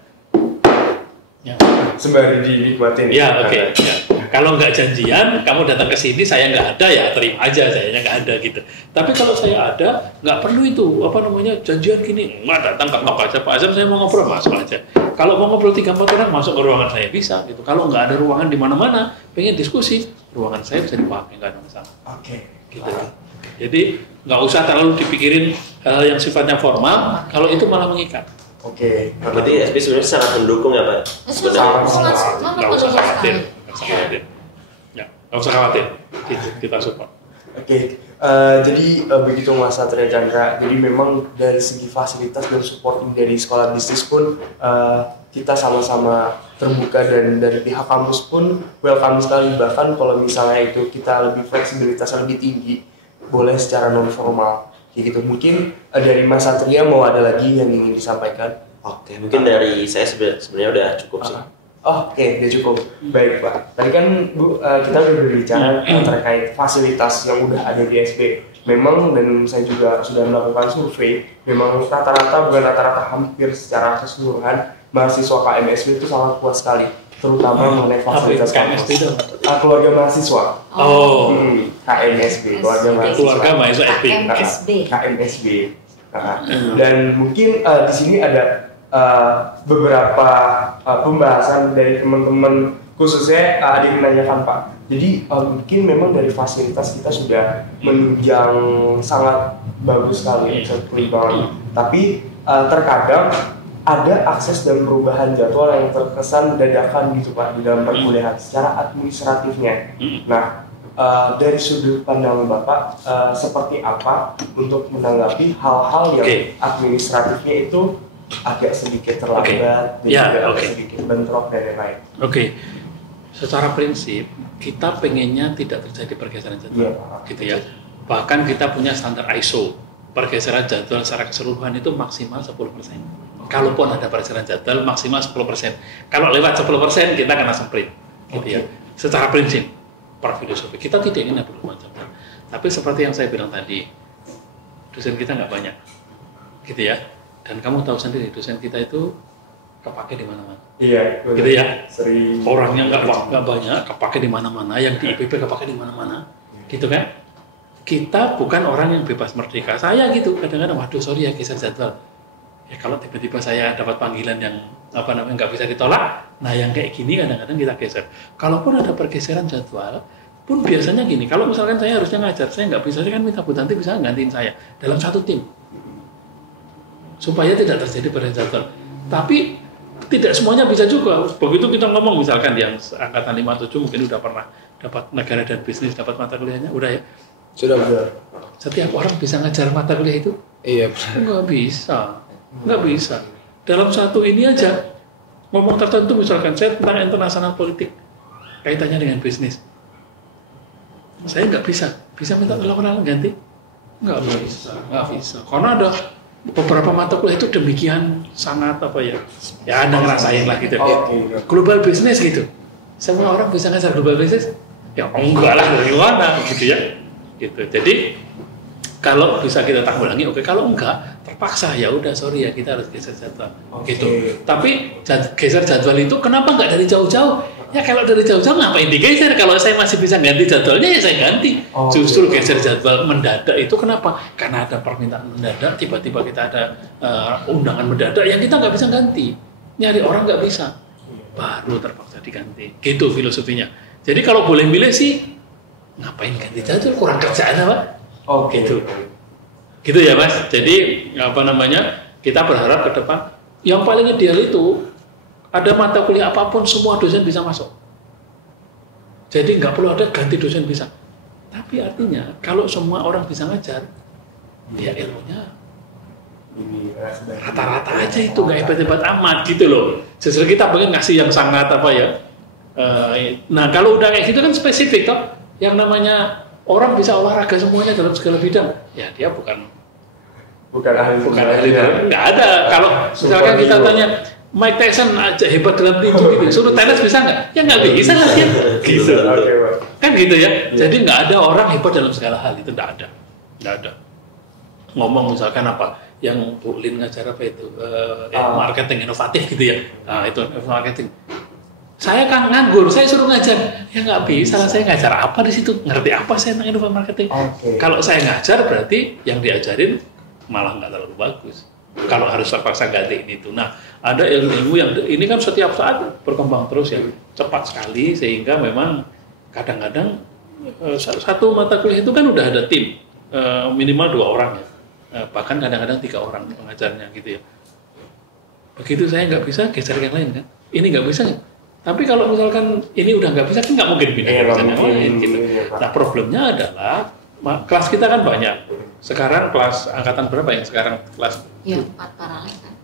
ya. Sembari dinikmatin. Ya, oke. Ya. Kalau nggak janjian, kamu datang ke sini, saya nggak ada, ya terima aja, sayanya nggak ada gitu. Tapi kalau saya ada, nggak perlu itu, janjian gini, nggak datang, nggak aja, Pak Azam saya mau ngobrol, masuk aja. Kalau mau ngobrol 3-4 orang, masuk ke ruangan saya bisa gitu. Kalau nggak ada ruangan di mana-mana, pengen diskusi, ruangan saya bisa dipakai, nggak ada masalah. Gitu. Jadi nggak usah terlalu dipikirin hal yang sifatnya formal, kalau itu malah mengikat. Berarti SB sebenarnya sangat mendukung ya Pak? Nggak usah khawatir. Ya, nggak usah khawatir. Kita support. Jadi begitu Mas Satria Chandra. Jadi memang dari segi fasilitas dan support dari sekolah bisnis pun kita sama-sama terbuka, dan dari pihak kampus pun welcome sekali. Bahkan kalau misalnya itu kita lebih fleksibilitasnya lebih tinggi, boleh secara non formal. Gitu. Mungkin dari Mas Satria mau ada lagi yang ingin disampaikan? Mungkin dari saya sebenarnya udah cukup sih. Udah cukup. Baik Pak. Tadi kan Bu, kita udah berbicara terkait fasilitas yang udah ada di SB. Memang, dan saya juga sudah melakukan survei, memang rata-rata hampir secara keseluruhan mahasiswa KMSB itu sangat puas sekali, terutama mengenai fasilitas kampus. Keluarga mahasiswa. KMSB, keluarga mahasiswa KMSB. Dan mungkin di sini ada beberapa pembahasan dari teman-teman, khususnya ada yang menanyakan Pak. Jadi mungkin memang dari fasilitas kita sudah menunjang sangat bagus sekali, exactly banget. Tapi terkadang ada akses dan perubahan jadwal yang terkesan dadakan gitu Pak di dalam perkuliahan secara administratifnya. Nah, dari sudut pandang Bapak seperti apa untuk menanggapi hal-hal yang administratifnya itu agak sedikit terlambat, dan juga agak sedikit bentrok dan lain-lain. Secara prinsip kita pengennya tidak terjadi pergeseran jadwal, gitu ya. Bahkan kita punya standar ISO, pergeseran jadwal secara keseluruhan itu maksimal 10%. Kalaupun ada pergeseran jadwal maksimal 10%. Kalau lewat 10% kita kena sprint, gitu ya. Secara prinsip, per filosofi kita tidak ingin ada perubahan jadwal. Tapi seperti yang saya bilang tadi, dosen kita nggak banyak, gitu ya. Dan kamu tahu sendiri dosen kita itu kepake di mana-mana. Gitu ya. Sering. Orangnya nggak banyak, kepake di mana-mana. Yang di IPB kepake di mana-mana, gitu kan? Kita bukan orang yang bebas merdeka. Saya gitu, kadang-kadang, waduh sorry ya geser jadwal. Ya kalau tiba-tiba saya dapat panggilan yang nggak bisa ditolak, nah yang kayak gini kadang-kadang kita geser. Kalaupun ada pergeseran jadwal, pun biasanya gini. Kalau misalkan saya harusnya ngajar, saya nggak bisa, saya kan minta Bu Tanti bisa gantiin saya dalam satu tim, supaya tidak terjadi pergeseran jadwal. Tapi tidak semuanya bisa juga. Begitu kita ngomong misalkan yang angkatan 57 mungkin udah pernah dapat negara dan bisnis, dapat mata kuliahnya, udah ya? Sudah. Setiap orang bisa ngajar mata kuliah itu? Iya. Nggak bisa. Dalam satu ini aja, ngomong tertentu misalkan saya tentang internasional politik, kaitannya dengan bisnis. Saya nggak bisa minta tolong ganti? Nggak bisa. Karena ada beberapa mata kuliah itu demikian sangat ya Anda ngerasain lah gitu. Global business gitu, semua orang bisa ngajar global business? Ya enggak lah, dari mana gitu ya. Gitu. Jadi kalau bisa kita tanggulangi, kalau enggak terpaksa ya udah sorry ya kita harus geser jadwal. Gitu. Tapi geser jadwal itu kenapa enggak dari jauh-jauh? Ya kalau dari jauh-jauh ngapain digeser? Kalau saya masih bisa ganti jadwalnya ya saya ganti. Justru geser jadwal mendadak itu kenapa? Karena ada permintaan mendadak, tiba-tiba kita ada undangan mendadak yang kita nggak bisa ganti. Nyari orang nggak bisa, baru terpaksa diganti. Gitu filosofinya. Jadi kalau boleh milih sih, ngapain ganti jadwal? Kurang kerjaan apa? Gitu. Gitu ya Mas. Jadi kita berharap ke depan yang paling ideal itu ada mata kuliah apapun semua dosen bisa masuk. Jadi nggak perlu ada ganti dosen bisa. Tapi artinya kalau semua orang bisa ngajar, ya ilmunya rata-rata aja itu nggak hebat-hebat amat gitu loh. Justru kita pengen ngasih yang sangat nah kalau udah kayak gitu kan spesifik toh. Yang namanya orang bisa olahraga semuanya dalam segala bidang, ya dia bukan ahli. Nggak ada. Kalau misalkan kita tanya Mike Tyson aja hebat dalam tinju gitu, suruh tenis bisa nggak? Ya nggak bisa lah ya. Gitu. Kan gitu ya. Jadi nggak ada orang hebat dalam segala hal, itu nggak ada. Ngomong misalkan apa yang Bu Lin ngajar apa itu marketing inovatif gitu ya. Nah itu marketing. Saya kan nganggur, saya suruh ngajar, ya nggak bisa lah, saya ngajar apa di situ, ngerti apa saya tentang inovasi marketing. Kalau saya ngajar berarti yang diajarin malah nggak terlalu bagus. Kalau harus terpaksa ganti itu. Nah, ada ilmu yang ini kan setiap saat berkembang terus ya, cepat sekali sehingga memang kadang-kadang satu mata kuliah itu kan udah ada tim minimal 2 orang ya, bahkan kadang-kadang 3 orang pengajarnya gitu ya. Begitu saya nggak bisa geser yang lain kan, ini nggak bisa ya. Tapi kalau misalkan ini udah nggak bisa, kan nggak mungkin pindah ke yang lain gitu. Nah problemnya adalah kelas kita kan banyak. Sekarang kelas angkatan berapa yang sekarang kelas? Ya 4 paralel kan.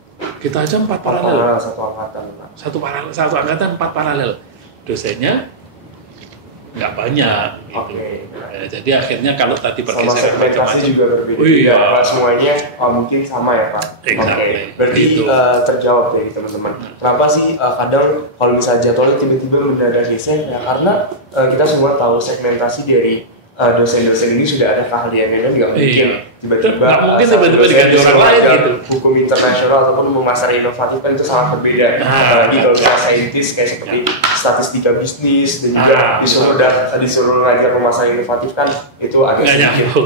Kita aja 4 paralel. Satu angkatan 4 paralel. Dosennya nggak banyak gitu. Jadi akhirnya kalau tadi pergeseran macam-macam juga berbeda. Semuanya mungkin sama ya Pak. Berarti gitu. Terjawab dari teman-teman. Kenapa sih kadang kalau misalnya jadwalnya tiba-tiba mendadak geser? Ya karena kita semua tahu segmentasi dari dosen-dosen ini sudah ada keahliannya dan nggak mungkin tiba-tiba diganti orang lain gitu. Hukum internasional ataupun memasar inovatif kan itu sangat berbeda. Apalagi kalau kita saintis kayak seperti statistika bisnis dan juga disuruh ngajar memasar inovatif kan itu agak sedikit.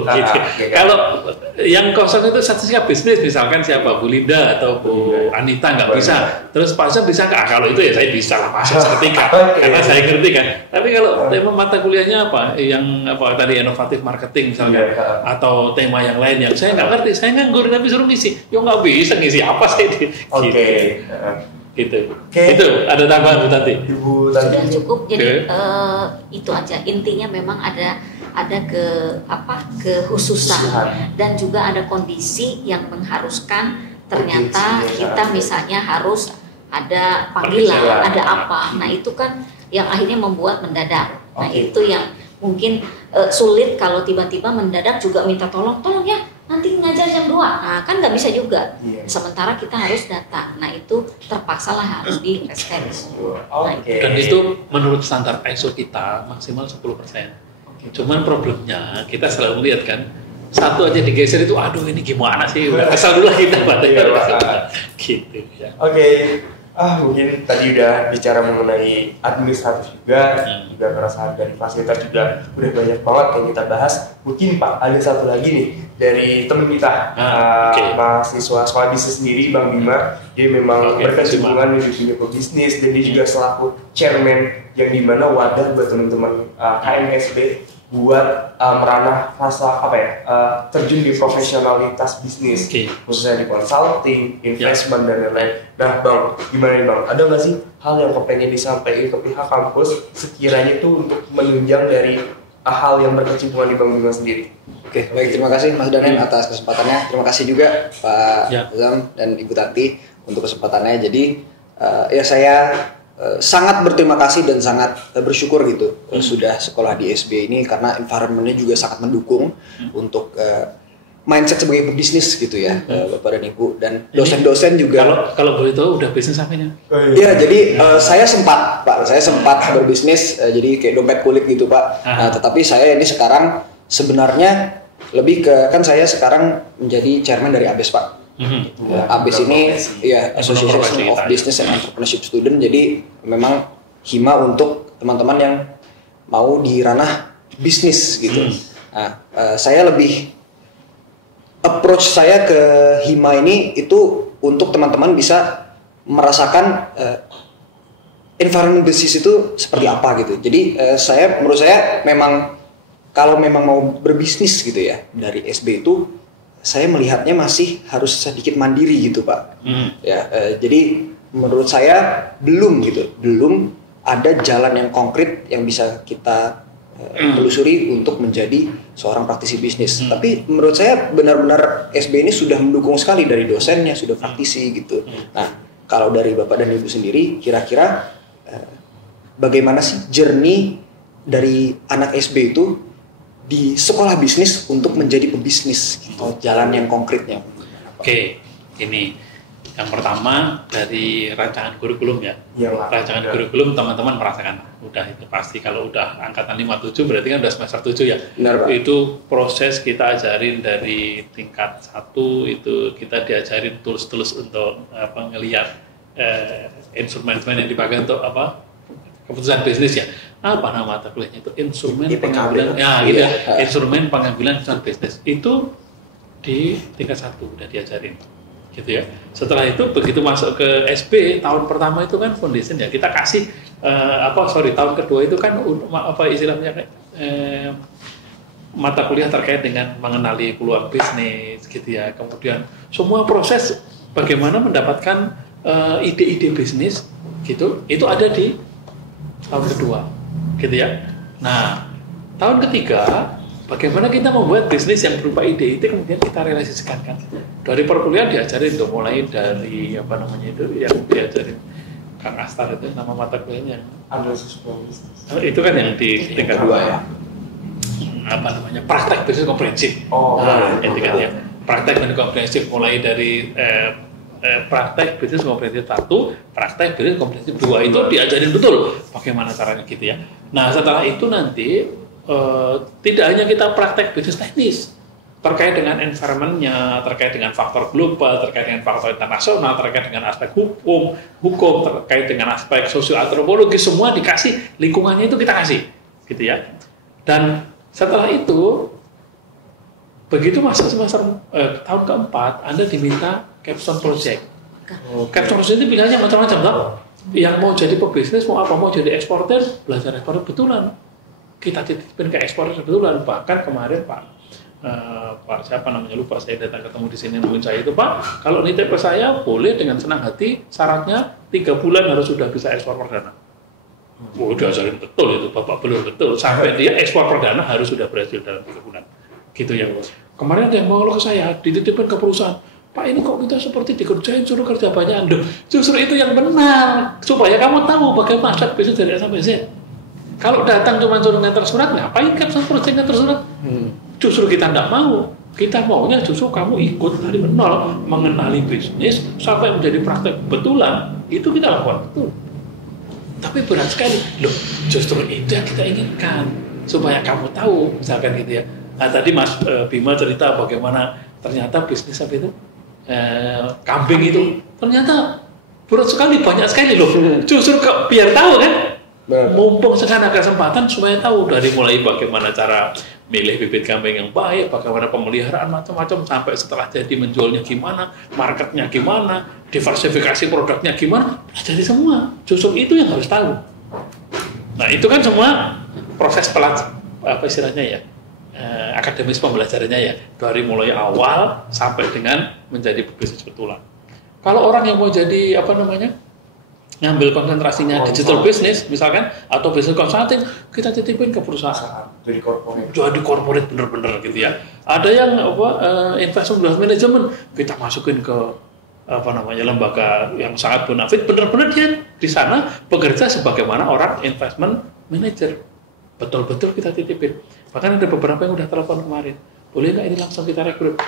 Kalau yang kosong itu statistika bisnis misalkan siapa Bu Linda atau Bu Anita nggak bisa, terus Pak Sam bisa nggak? Kalau itu ya saya bisa lah masuk seketika karena saya ngerti kan. Tapi kalau tema mata kuliahnya apa? Yang tadi inovatif marketing misalnya atau tema yang lain yang saya nggak ngerti, saya nganggur tapi suruh ngisi, ya nggak bisa ngisi apa sih gitu. Itu ada tambahan Bu Tanti? Sudah cukup, jadi itu aja intinya memang ada kekhususan dan juga ada kondisi yang mengharuskan ternyata kita misalnya harus ada panggilan, ada apa. Nah itu kan yang akhirnya membuat mendadak. Nah itu yang mungkin sulit kalau tiba-tiba mendadak juga minta tolong ya nanti ngajar jam 2. Nah kan nggak bisa juga. Sementara kita harus datang. Nah itu terpaksalah harus di reschedule. Dan itu menurut standar ISO kita maksimal 10%. Cuman problemnya kita selalu melihat kan, satu aja digeser itu, aduh ini gimana sih, udah kesal dulu kita gitu ya. Mungkin tadi udah bicara mengenai administratif juga keresahan dari fasilitas juga udah banyak banget yang kita bahas. Mungkin Pak ada satu lagi nih dari teman kita, mahasiswa sekolah bisnis sendiri, Bang Bima. Dia memang berkecimpungan di dunia pebisnis dan dia juga selaku chairman yang dimana wadah buat teman-teman KMSB buat meranah fase terjun di profesionalitas bisnis, khususnya di consulting, investment dan lain-lain. Nah Bang, gimana nih Bang? Ada nggak sih hal yang kepengen disampaikan ke pihak kampus sekiranya itu untuk menunjang dari hal yang berkecimpungan di Bang Bima sendiri? Baik, terima kasih Mas Danen atas kesempatannya. Terima kasih juga Pak Azam dan Ibu Tanti untuk kesempatannya. Jadi saya sangat berterima kasih dan sangat bersyukur gitu sudah sekolah di SB ini karena environment-nya juga sangat mendukung untuk mindset sebagai pebisnis gitu ya, Bapak dan Ibu, dan dosen-dosen juga. Kalau boleh tahu udah bisnis apa ya? Iya, jadi saya sempat berbisnis, jadi kayak dompet kulit gitu Pak. Nah, tetapi saya ini sekarang sebenarnya lebih ke, kan saya sekarang menjadi chairman dari ABES Pak. ABES ini ya Association of Business and Entrepreneurship Student, jadi memang hima untuk teman-teman yang mau di ranah bisnis gitu. Nah, saya lebih approach saya ke hima ini itu untuk teman-teman bisa merasakan environment bisnis itu seperti apa gitu. Jadi menurut saya memang kalau memang mau berbisnis gitu ya dari SB itu saya melihatnya masih harus sedikit mandiri gitu Pak. Ya, jadi menurut saya belum ada jalan yang konkret yang bisa kita telusuri untuk menjadi seorang praktisi bisnis. Tapi menurut saya benar-benar SB ini sudah mendukung sekali dari dosennya, sudah praktisi gitu. Nah, kalau dari Bapak dan Ibu sendiri kira-kira bagaimana sih journey dari anak SB itu di sekolah bisnis untuk menjadi pebisnis gitu, jalan yang konkretnya. Oke, ini yang pertama dari rancangan kurikulum ya. Rancangan kurikulum teman-teman merasakan udah itu pasti kalau udah angkatan 57 berarti kan udah semester 7 ya. Benar, Pak. Itu proses kita ajarin dari tingkat 1 itu kita diajarin tools-tools untuk ngelihat instrumen yang dipakai untuk keputusan bisnis ya. Apa nama mata kuliahnya itu? Instrumen pengambilan gitu ya. Instrumen pengambilan keputusan bisnis. Itu di tingkat 1 udah diajarin. Gitu ya. Setelah itu begitu masuk ke SB tahun pertama itu kan foundation ya. Kita kasih tahun kedua itu kan istilahnya mata kuliah terkait dengan mengenali peluang bisnis gitu ya. Kemudian semua proses bagaimana mendapatkan ide-ide bisnis gitu. Itu ada di tahun kedua. Gitu ya. Nah, tahun ketiga bagaimana kita membuat bisnis yang berupa ide itu kemudian kita realisasikan kan. Dari perkuliahan diajarin tuh mulai dari yang diajarin Kang Astar itu nama mata kuliahnya analisis peluang bisnis. Itu kan yang di tingkat 2 ya. Praktek bisnis komprehensif. Ya. Praktek dan komprehensif mulai dari praktek bisnis komprehensif 1, praktek bisnis komprehensif 2 itu diajarin betul bagaimana caranya gitu ya. Nah, setelah itu nanti tidak hanya kita praktek bisnis teknis terkait dengan environment-nya, terkait dengan faktor global, terkait dengan faktor internasional, terkait dengan aspek hukum, terkait dengan aspek sosio-antropologi, semua dikasih, lingkungannya itu kita kasih, gitu ya. Dan setelah itu, begitu masuk semester tahun keempat, Anda diminta capstone project. Capstone project itu pilihannya macam-macam, toh. Yang mau jadi pebisnis, mau apa, mau jadi eksporter, belajar eksporter betulan. Kita titipin ke eksporter betulan. Bahkan kemarin Pak siapa namanya lupa, saya datang ketemu di sini nemuin saya itu, Pak, kalau nitip ke saya boleh dengan senang hati, syaratnya 3 bulan harus sudah bisa ekspor perdana. Diajarin betul itu Bapak, belum betul sampai dia ekspor perdana harus sudah berhasil dalam 3 bulan gitu ya. Kemarin ada yang mau ke saya dititipin ke perusahaan, Pak ini kok kita seperti dikerjain suruh kerja banyak. Justru itu yang benar supaya kamu tahu bagaimana aspek bisnis dari A sampai Z. Kalau datang cuma suruh ngantar surat, ngapain capstone project ngantar surat? Justru kita tidak mau. Kita maunya justru kamu ikut dari nol, mengenali bisnis sampai menjadi praktek betulan. Itu kita lakukan betul. Tapi berat sekali. Loh, justru itu yang kita inginkan supaya kamu tahu, misalkan gitu ya. Nah, tadi Mas Bima cerita bagaimana ternyata bisnis apa itu kambing itu ternyata berat sekali, banyak sekali loh. Justru biar tahu kan. Mumpung sekarang ada kesempatan supaya tahu dari mulai bagaimana cara milih bibit kambing yang baik, bagaimana pemeliharaan macam-macam sampai setelah jadi menjualnya gimana, marketnya gimana, diversifikasi produknya gimana, jadi semua. Justru itu yang harus tahu. Nah itu kan semua proses akademis pembelajarannya ya, dari mulai awal sampai dengan menjadi bisnis betulan. Kalau orang yang mau jadi ngambil konsentrasinya digital business misalkan atau business consulting, kita titipin ke perusahaan jadi corporate bener-bener gitu ya. Ada yang investment wealth management, kita masukin ke lembaga yang sangat bonafit, bener-bener dia di sana bekerja sebagaimana orang investment manager, betul-betul kita titipin. Bahkan ada beberapa yang udah telepon kemarin, boleh nggak ini langsung kita rekrut?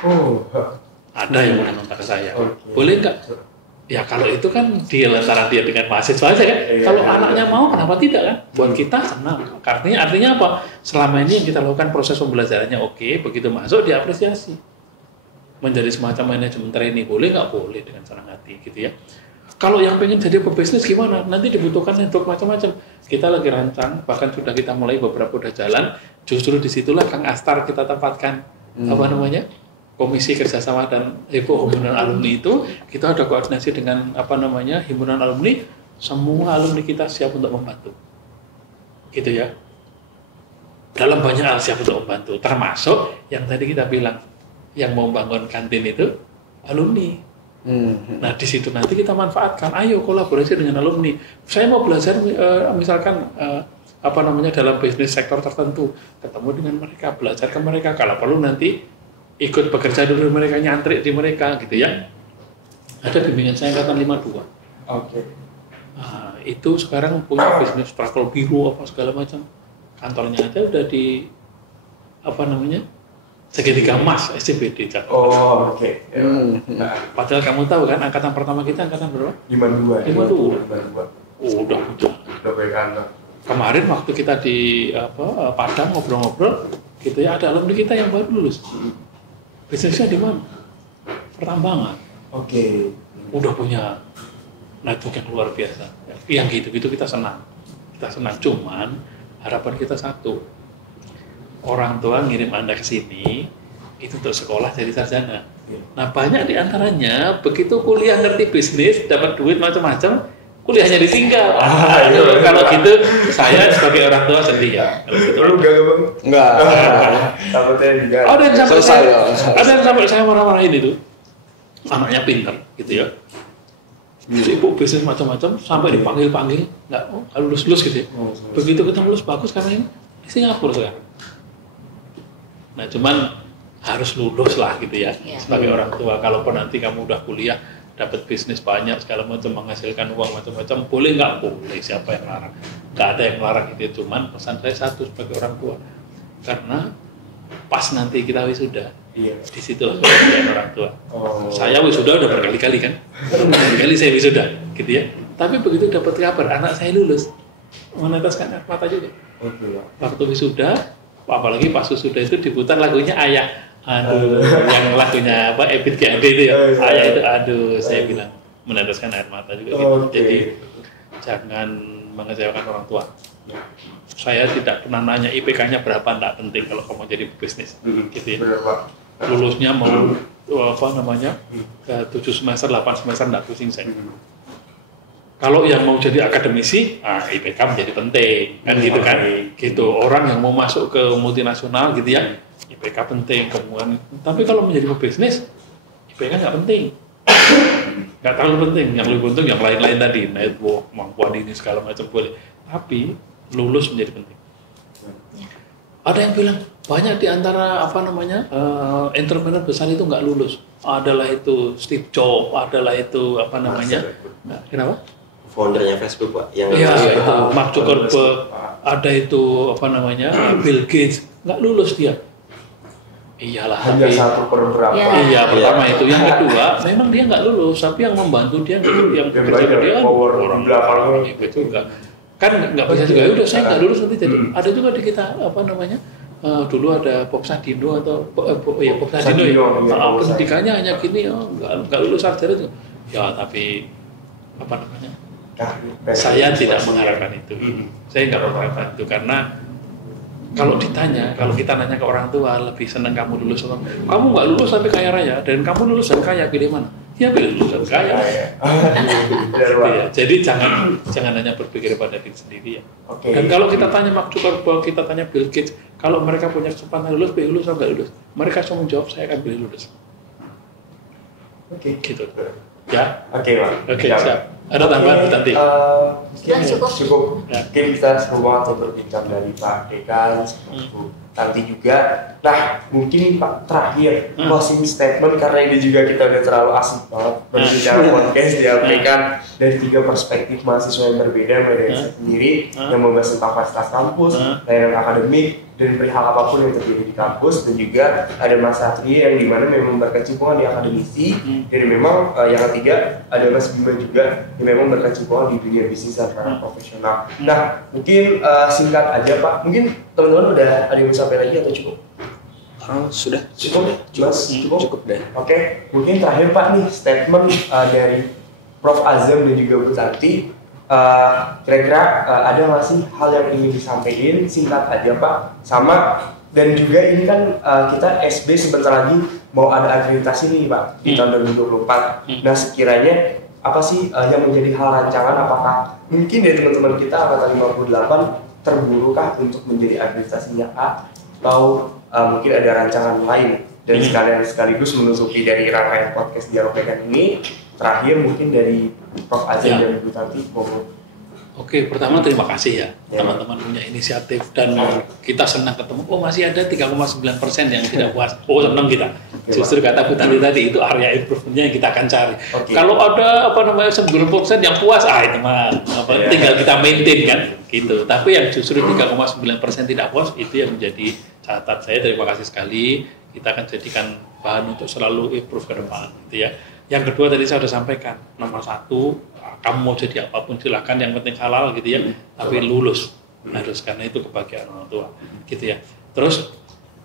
Ada yang udah nonton ke saya, boleh nggak? Ya kalau itu kan dia lantaran dia dengan mahasiswa aja kan. Kalau anaknya mau, kenapa tidak kan? Buat kita senang. Artinya apa? Selama ini yang kita lakukan proses pembelajarannya oke, begitu masuk diapresiasi. Menjadi semacam manajemen training boleh nggak? Boleh dengan senang hati gitu ya. Kalau yang pengen jadi pebisnis gimana? Nanti dibutuhkan network macam-macam. Kita lagi rancang, bahkan sudah kita mulai beberapa udah jalan. Justru disitulah Kang Astar kita tempatkan komisi kerjasama dan himpunan alumni itu. Kita ada koordinasi dengan himpunan alumni. Semua alumni kita siap untuk membantu, gitu ya. Dalam banyak hal siap untuk membantu, termasuk yang tadi kita bilang, yang mau bangun kantin itu alumni. Nah di situ nanti kita manfaatkan, ayo kolaborasi dengan alumni. Saya mau belajar misalkan dalam bisnis sektor tertentu, ketemu dengan mereka, belajar ke mereka. Kalau perlu nanti ikut bekerja dulu mereka, nyantri di mereka, gitu ya. Ada bimbingan saya angkatan 52. Oke. Nah, itu sekarang punya bisnis travel biro apa segala macam. Kantornya aja udah di segitiga emas SCBD Jakarta. Oh, oke. Padahal kamu tahu kan angkatan pertama kita angkatan berapa? 52. Udah banyak kantor. Kemarin waktu kita di Padang ngobrol-ngobrol, gitu ya, ada alumni kita yang baru lulus. Bisnisnya di mana? Pertambangan. Oke. Udah punya network yang luar biasa. Yang gitu-gitu kita senang. Cuman harapan kita satu. Orang tua ngirim Anda ke sini itu untuk sekolah jadi sarjana. Nah banyak di antaranya begitu kuliah ngerti bisnis, dapat duit macam-macam, kuliahnya ditinggal. Kalau gitu saya sebagai orang tua sedih ya. Kalau gitu. Lu enggak. Takutnya juga. Ada yang sampai saya marah-marahin itu. Anaknya pintar gitu ya. Sibuk bisnis macam-macam sampai dipanggil-panggil nggak lulus-lulus gitu ya. Begitu kita lulus bagus karena ini di Singapura sekarang. Nah cuman harus lulus lah gitu ya sebagai orang tua. Kalaupun nanti kamu udah kuliah dapat bisnis banyak segala macam menghasilkan uang macam-macam, boleh nggak? Boleh, siapa yang larang? Nggak ada yang larang gitu. Cuman pesan saya satu sebagai orang tua, karena pas nanti kita wisuda, di situ orang tua. Saya wisuda udah berkali-kali kan, berkali-kali saya wisuda gitu ya. Tapi begitu dapat kabar anak saya lulus, meneteskan air mata juga. Waktu wisuda, apalagi pas wisuda itu diputar lagunya Ayah. Yang lagunya Ebit GAD itu ya. Ayah itu saya bilang meneteskan air mata juga gitu. Jadi jangan mengecewakan orang tua. Saya tidak pernah nanya IPK-nya berapa, enggak penting kalau kamu jadi bisnis. Gitu ya. Lulusnya mau 7 semester, 8 semester enggak pusing saya. Kalau yang mau jadi akademisi, IPK menjadi penting, kan gitu kan? Gitu. Orang yang mau masuk ke multinasional gitu ya, IPK penting kemudian. Tapi kalau menjadi pebisnis, IPK nggak penting, nggak terlalu penting. Yang lebih penting yang lain-lain tadi, network, kemampuan ini segala macam boleh. Tapi lulus menjadi penting. Ada yang bilang banyak di antara entrepreneur besar itu nggak lulus. Adalah itu Steve Jobs, adalah itu kenapa? Foundernya Facebook Pak, yang itu Mark Zuckerberg, ada itu Bill Gates, nggak lulus dia. Iyalah, hanya satu per berapa? Iya, pertama itu. Yang kedua, memang dia nggak lulus, tapi yang membantu dia, yang bekerja dia orang belakang itu enggak. Kan nggak bisa juga. Udah saya nggak lulus nanti jadi. Ada juga di kita dulu ada Bob Sadino atau Bob Sadino ya. Pendidikannya hanya gini, nggak lulus sarjana itu. Ya tapi saya tidak mengharapkan itu. Saya nggak mengharapkan itu karena kalau kita nanya ke orang tua, lebih senang kamu lulus atau kamu nggak lulus tapi kaya raya, dan kamu lulus dan kaya, pilih mana? Ya pilih lulus dan kaya. Jadi jangan hanya berpikir pada diri sendiri ya. Dan kalau kita tanya Mark Zuckerberg, kita tanya Bill Gates, kalau mereka punya kesempatan lulus, pilih lulus atau nggak lulus? Mereka semua menjawab saya akan pilih lulus. Gitu. Ya. Oke, siap. Ada tambahan Bu Tanti? Cukup. Mungkin kita seru banget untuk bincang dari Pak Dekan, Bu Tanti juga. Nah, mungkin Pak terakhir closing statement, karena ini juga kita udah terlalu asik banget berbicara podcast diaplikasikan dari 3 perspektif mahasiswa yang berbeda, dari saya sendiri yang membahas tentang fasilitas kampus, layanan akademik, dan perihal apapun yang terjadi di kampus, dan juga ada Mas Satria yang dimana memang berkecimpung di akademisi, dan memang yang ketiga ada Mas Bima juga yang memang berkecimpung di dunia bisnis secara profesional. Nah, mungkin singkat aja Pak, mungkin teman-teman udah ada yang mau sampai lagi atau cukup? Sudah. Cukup? Cukup deh. Oke, mungkin terakhir Pak nih statement dari Prof. Azam dan juga Bu Tanti, kira-kira ada nggak sih hal yang ingin disampaikan singkat aja Pak? Sama dan juga ini kan kita SB sebentar lagi mau ada akreditasi nih Pak di tahun 2024. Nah sekiranya apa sih yang menjadi hal rancangan? Apakah mungkin dari teman-teman kita angkatan 58 terburukah untuk menjadi akreditasinya A? Atau mungkin ada rancangan lain? Dan sekaligus menutupi dari rangkaian podcast Dialog Dekan ini, terakhir mungkin dari Prof. Azam dan Bu Tanti. Oke, pertama terima kasih ya teman-teman punya inisiatif dan kita senang ketemu. Oh masih ada 3,9% yang tidak puas. Oh senang kita. Justru kata Bu Tanti tadi itu area improvementnya yang kita akan cari. Kalau ada 9% yang puas, itu mah tinggal kita maintain kan, gitu. Tapi yang justru 3,9% tidak puas itu yang menjadi catatan saya. Terima kasih sekali. Kita akan jadikan bahan untuk selalu improve ke depan, gitu ya. Yang kedua tadi saya sudah sampaikan, nomor 1, kamu mau jadi apapun silakan, yang penting halal gitu ya, tapi lulus harus, karena itu kebahagiaan orang tua, gitu ya. Terus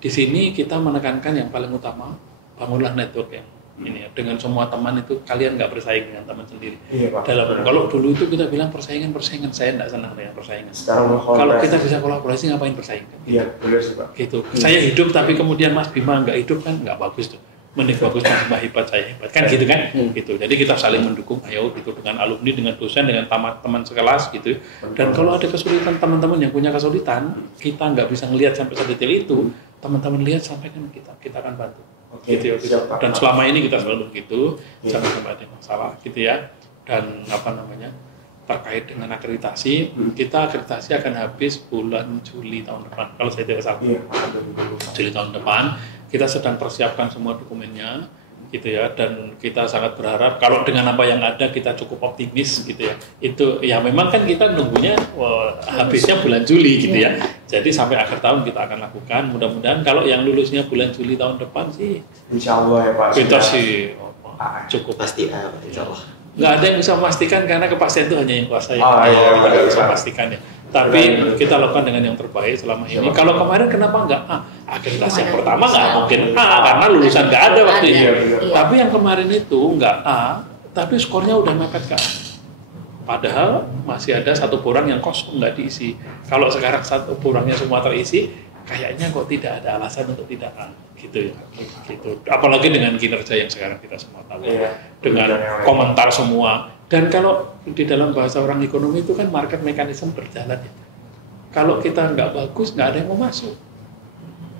di sini kita menekankan yang paling utama, bangunlah network yang ini ya, dengan semua teman itu kalian nggak bersaing dengan teman sendiri. Iya, Pak. Kalau dulu itu kita bilang persaingan, saya nggak senang dengan persaingan. Kalau kita bisa kolaborasi ngapain bersaing? Iya, benar sih Pak. Gitu. Saya hidup tapi kemudian Mas Bima nggak hidup kan nggak bagus tuh. Mending bagus Mas Bima hebat, saya hebat kan gitu kan? Gitu. Jadi kita saling mendukung, ayo gitu, dengan alumni, dengan dosen, dengan teman sekelas gitu. Dan kalau ada kesulitan teman-teman yang punya kesulitan, kita nggak bisa ngelihat sampai sedetail itu, teman-teman lihat sampaikan kita akan bantu. Gitu ya. Dan selama ini kita selalu begitu, jangan sampai ada masalah gitu ya. Dan terkait dengan akreditasi, kita akreditasi akan habis bulan Juli tahun depan. Kalau saya tidak salah, Juli tahun depan kita sedang persiapkan semua dokumennya, gitu ya. Dan kita sangat berharap kalau dengan apa yang ada kita cukup optimis, gitu ya. Itu ya memang kan kita nunggunya habisnya bulan Juli, gitu ya. Jadi sampai akhir tahun kita akan lakukan. Mudah-mudahan kalau yang lulusnya bulan Juli tahun depan sih, Insya Allah ya Pak. Kita sih cukup pasti Insya Allah. Nggak ada yang bisa memastikan karena kepastian itu hanya yang kuasa yang bisa memastikan ya. Tapi kita lakukan dengan yang terbaik selama ini. Kalau kemarin kenapa nggak akreditasi yang pertama nggak mungkin karena lulusan nggak ada waktu itu. Tapi yang kemarin itu nggak tapi skornya udah mepet ke A. Padahal masih ada satu borang yang kosong nggak diisi. Kalau sekarang satu borangnya semua terisi, kayaknya kok tidak ada alasan untuk tidak gitu ya. Gitu. Apalagi dengan kinerja yang sekarang kita semua tahu, dengan komentar semua. Dan kalau di dalam bahasa orang ekonomi itu kan market mechanism berjalan ya. Kalau kita nggak bagus, nggak ada yang mau masuk,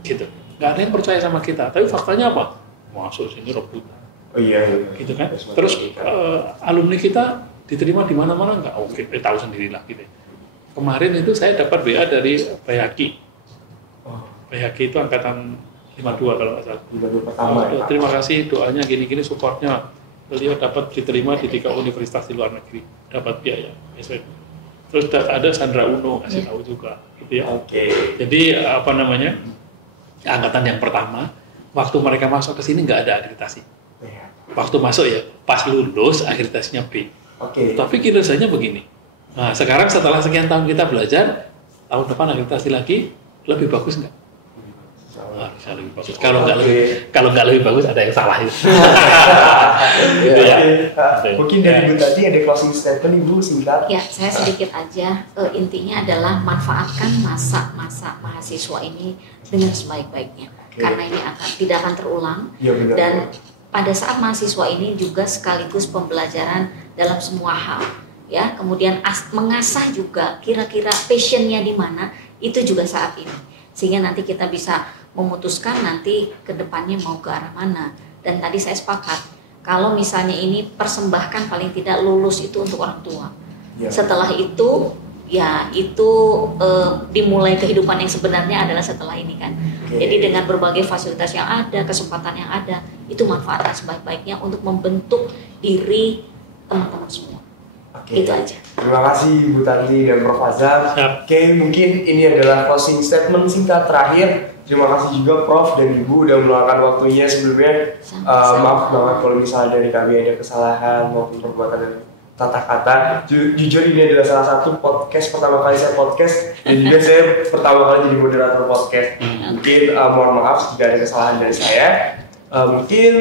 gitu. Nggak ada yang percaya sama kita. Tapi faktanya apa? Masuk sini rebutan. Gitu kan. Terus alumni kita diterima di mana-mana nggak? Kita tahu sendirilah gitu. Kemarin itu saya dapat WA dari PHQ. PHQ itu angkatan 52 kalau nggak salah. 52 pertama ya. Terima kasih doanya gini-gini, supportnya. Beliau dapat diterima di 3 universitas di luar negeri, dapat biaya. Terus ada Sandra Uno kasih tahu juga, gitu ya. Jadi angkatan yang pertama, waktu mereka masuk ke sini nggak ada akreditasi. Waktu masuk ya, pas lulus akreditasinya B. Tapi kinerjanya begini. Nah sekarang setelah sekian tahun kita belajar, tahun depan akreditasi lagi, lebih bagus nggak? Bisa lebih bagus. Kalau nggak lebih bagus ada yang salah itu. Mungkin dari Ibu tadi ada closing statement Ibu singkat. Ya, saya sedikit aja. Intinya adalah manfaatkan masa mahasiswa ini dengan sebaik-baiknya. Karena ini tidak akan terulang. Dan pada saat mahasiswa ini juga sekaligus pembelajaran dalam semua hal. Ya, kemudian mengasah juga kira-kira passionnya di mana, itu juga saat ini. Sehingga nanti kita bisa memutuskan nanti ke depannya mau ke arah mana. Dan tadi saya sepakat, kalau misalnya ini persembahkan paling tidak lulus itu untuk orang tua. Setelah itu, ya itu dimulai kehidupan yang sebenarnya adalah setelah ini kan. Jadi dengan berbagai fasilitas yang ada, kesempatan yang ada, itu manfaatkan sebaik-baiknya untuk membentuk diri teman-teman semua. Itu aja. Terima kasih Bu Tanti dan Prof. Azam. Mungkin ini adalah closing statement singkat terakhir. Terima kasih juga Prof dan Ibu udah meluangkan waktunya sebelumnya. Maaf banget kalau misalnya dari kami ada kesalahan maupun perbuatan dan tata kata. Jujur ini adalah salah satu podcast pertama kali saya podcast dan juga saya pertama kali jadi moderator podcast. Mungkin mohon maaf jika ada kesalahan dari saya. Mungkin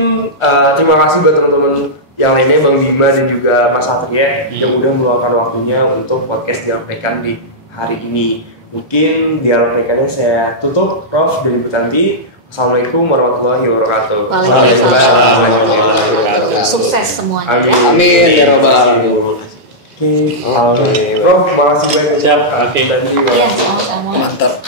terima kasih buat teman-teman yang lainnya Bang Bima dan juga Mas Satria yang udah meluangkan waktunya untuk podcast Dialog Rekan di hari ini. Mungkin Dialog Rekannya saya tutup, Prof dan Ibu Tanti. Assalamualaikum warahmatullahi wabarakatuh. Waalaikumsalam warahmatullahi wabarakatuh. Sukses semuanya. Amin ya rabbal alamin. Oke. Prof, makasih banyak. Siap. Oke. Tanti. Iya, sama-sama. Mantap.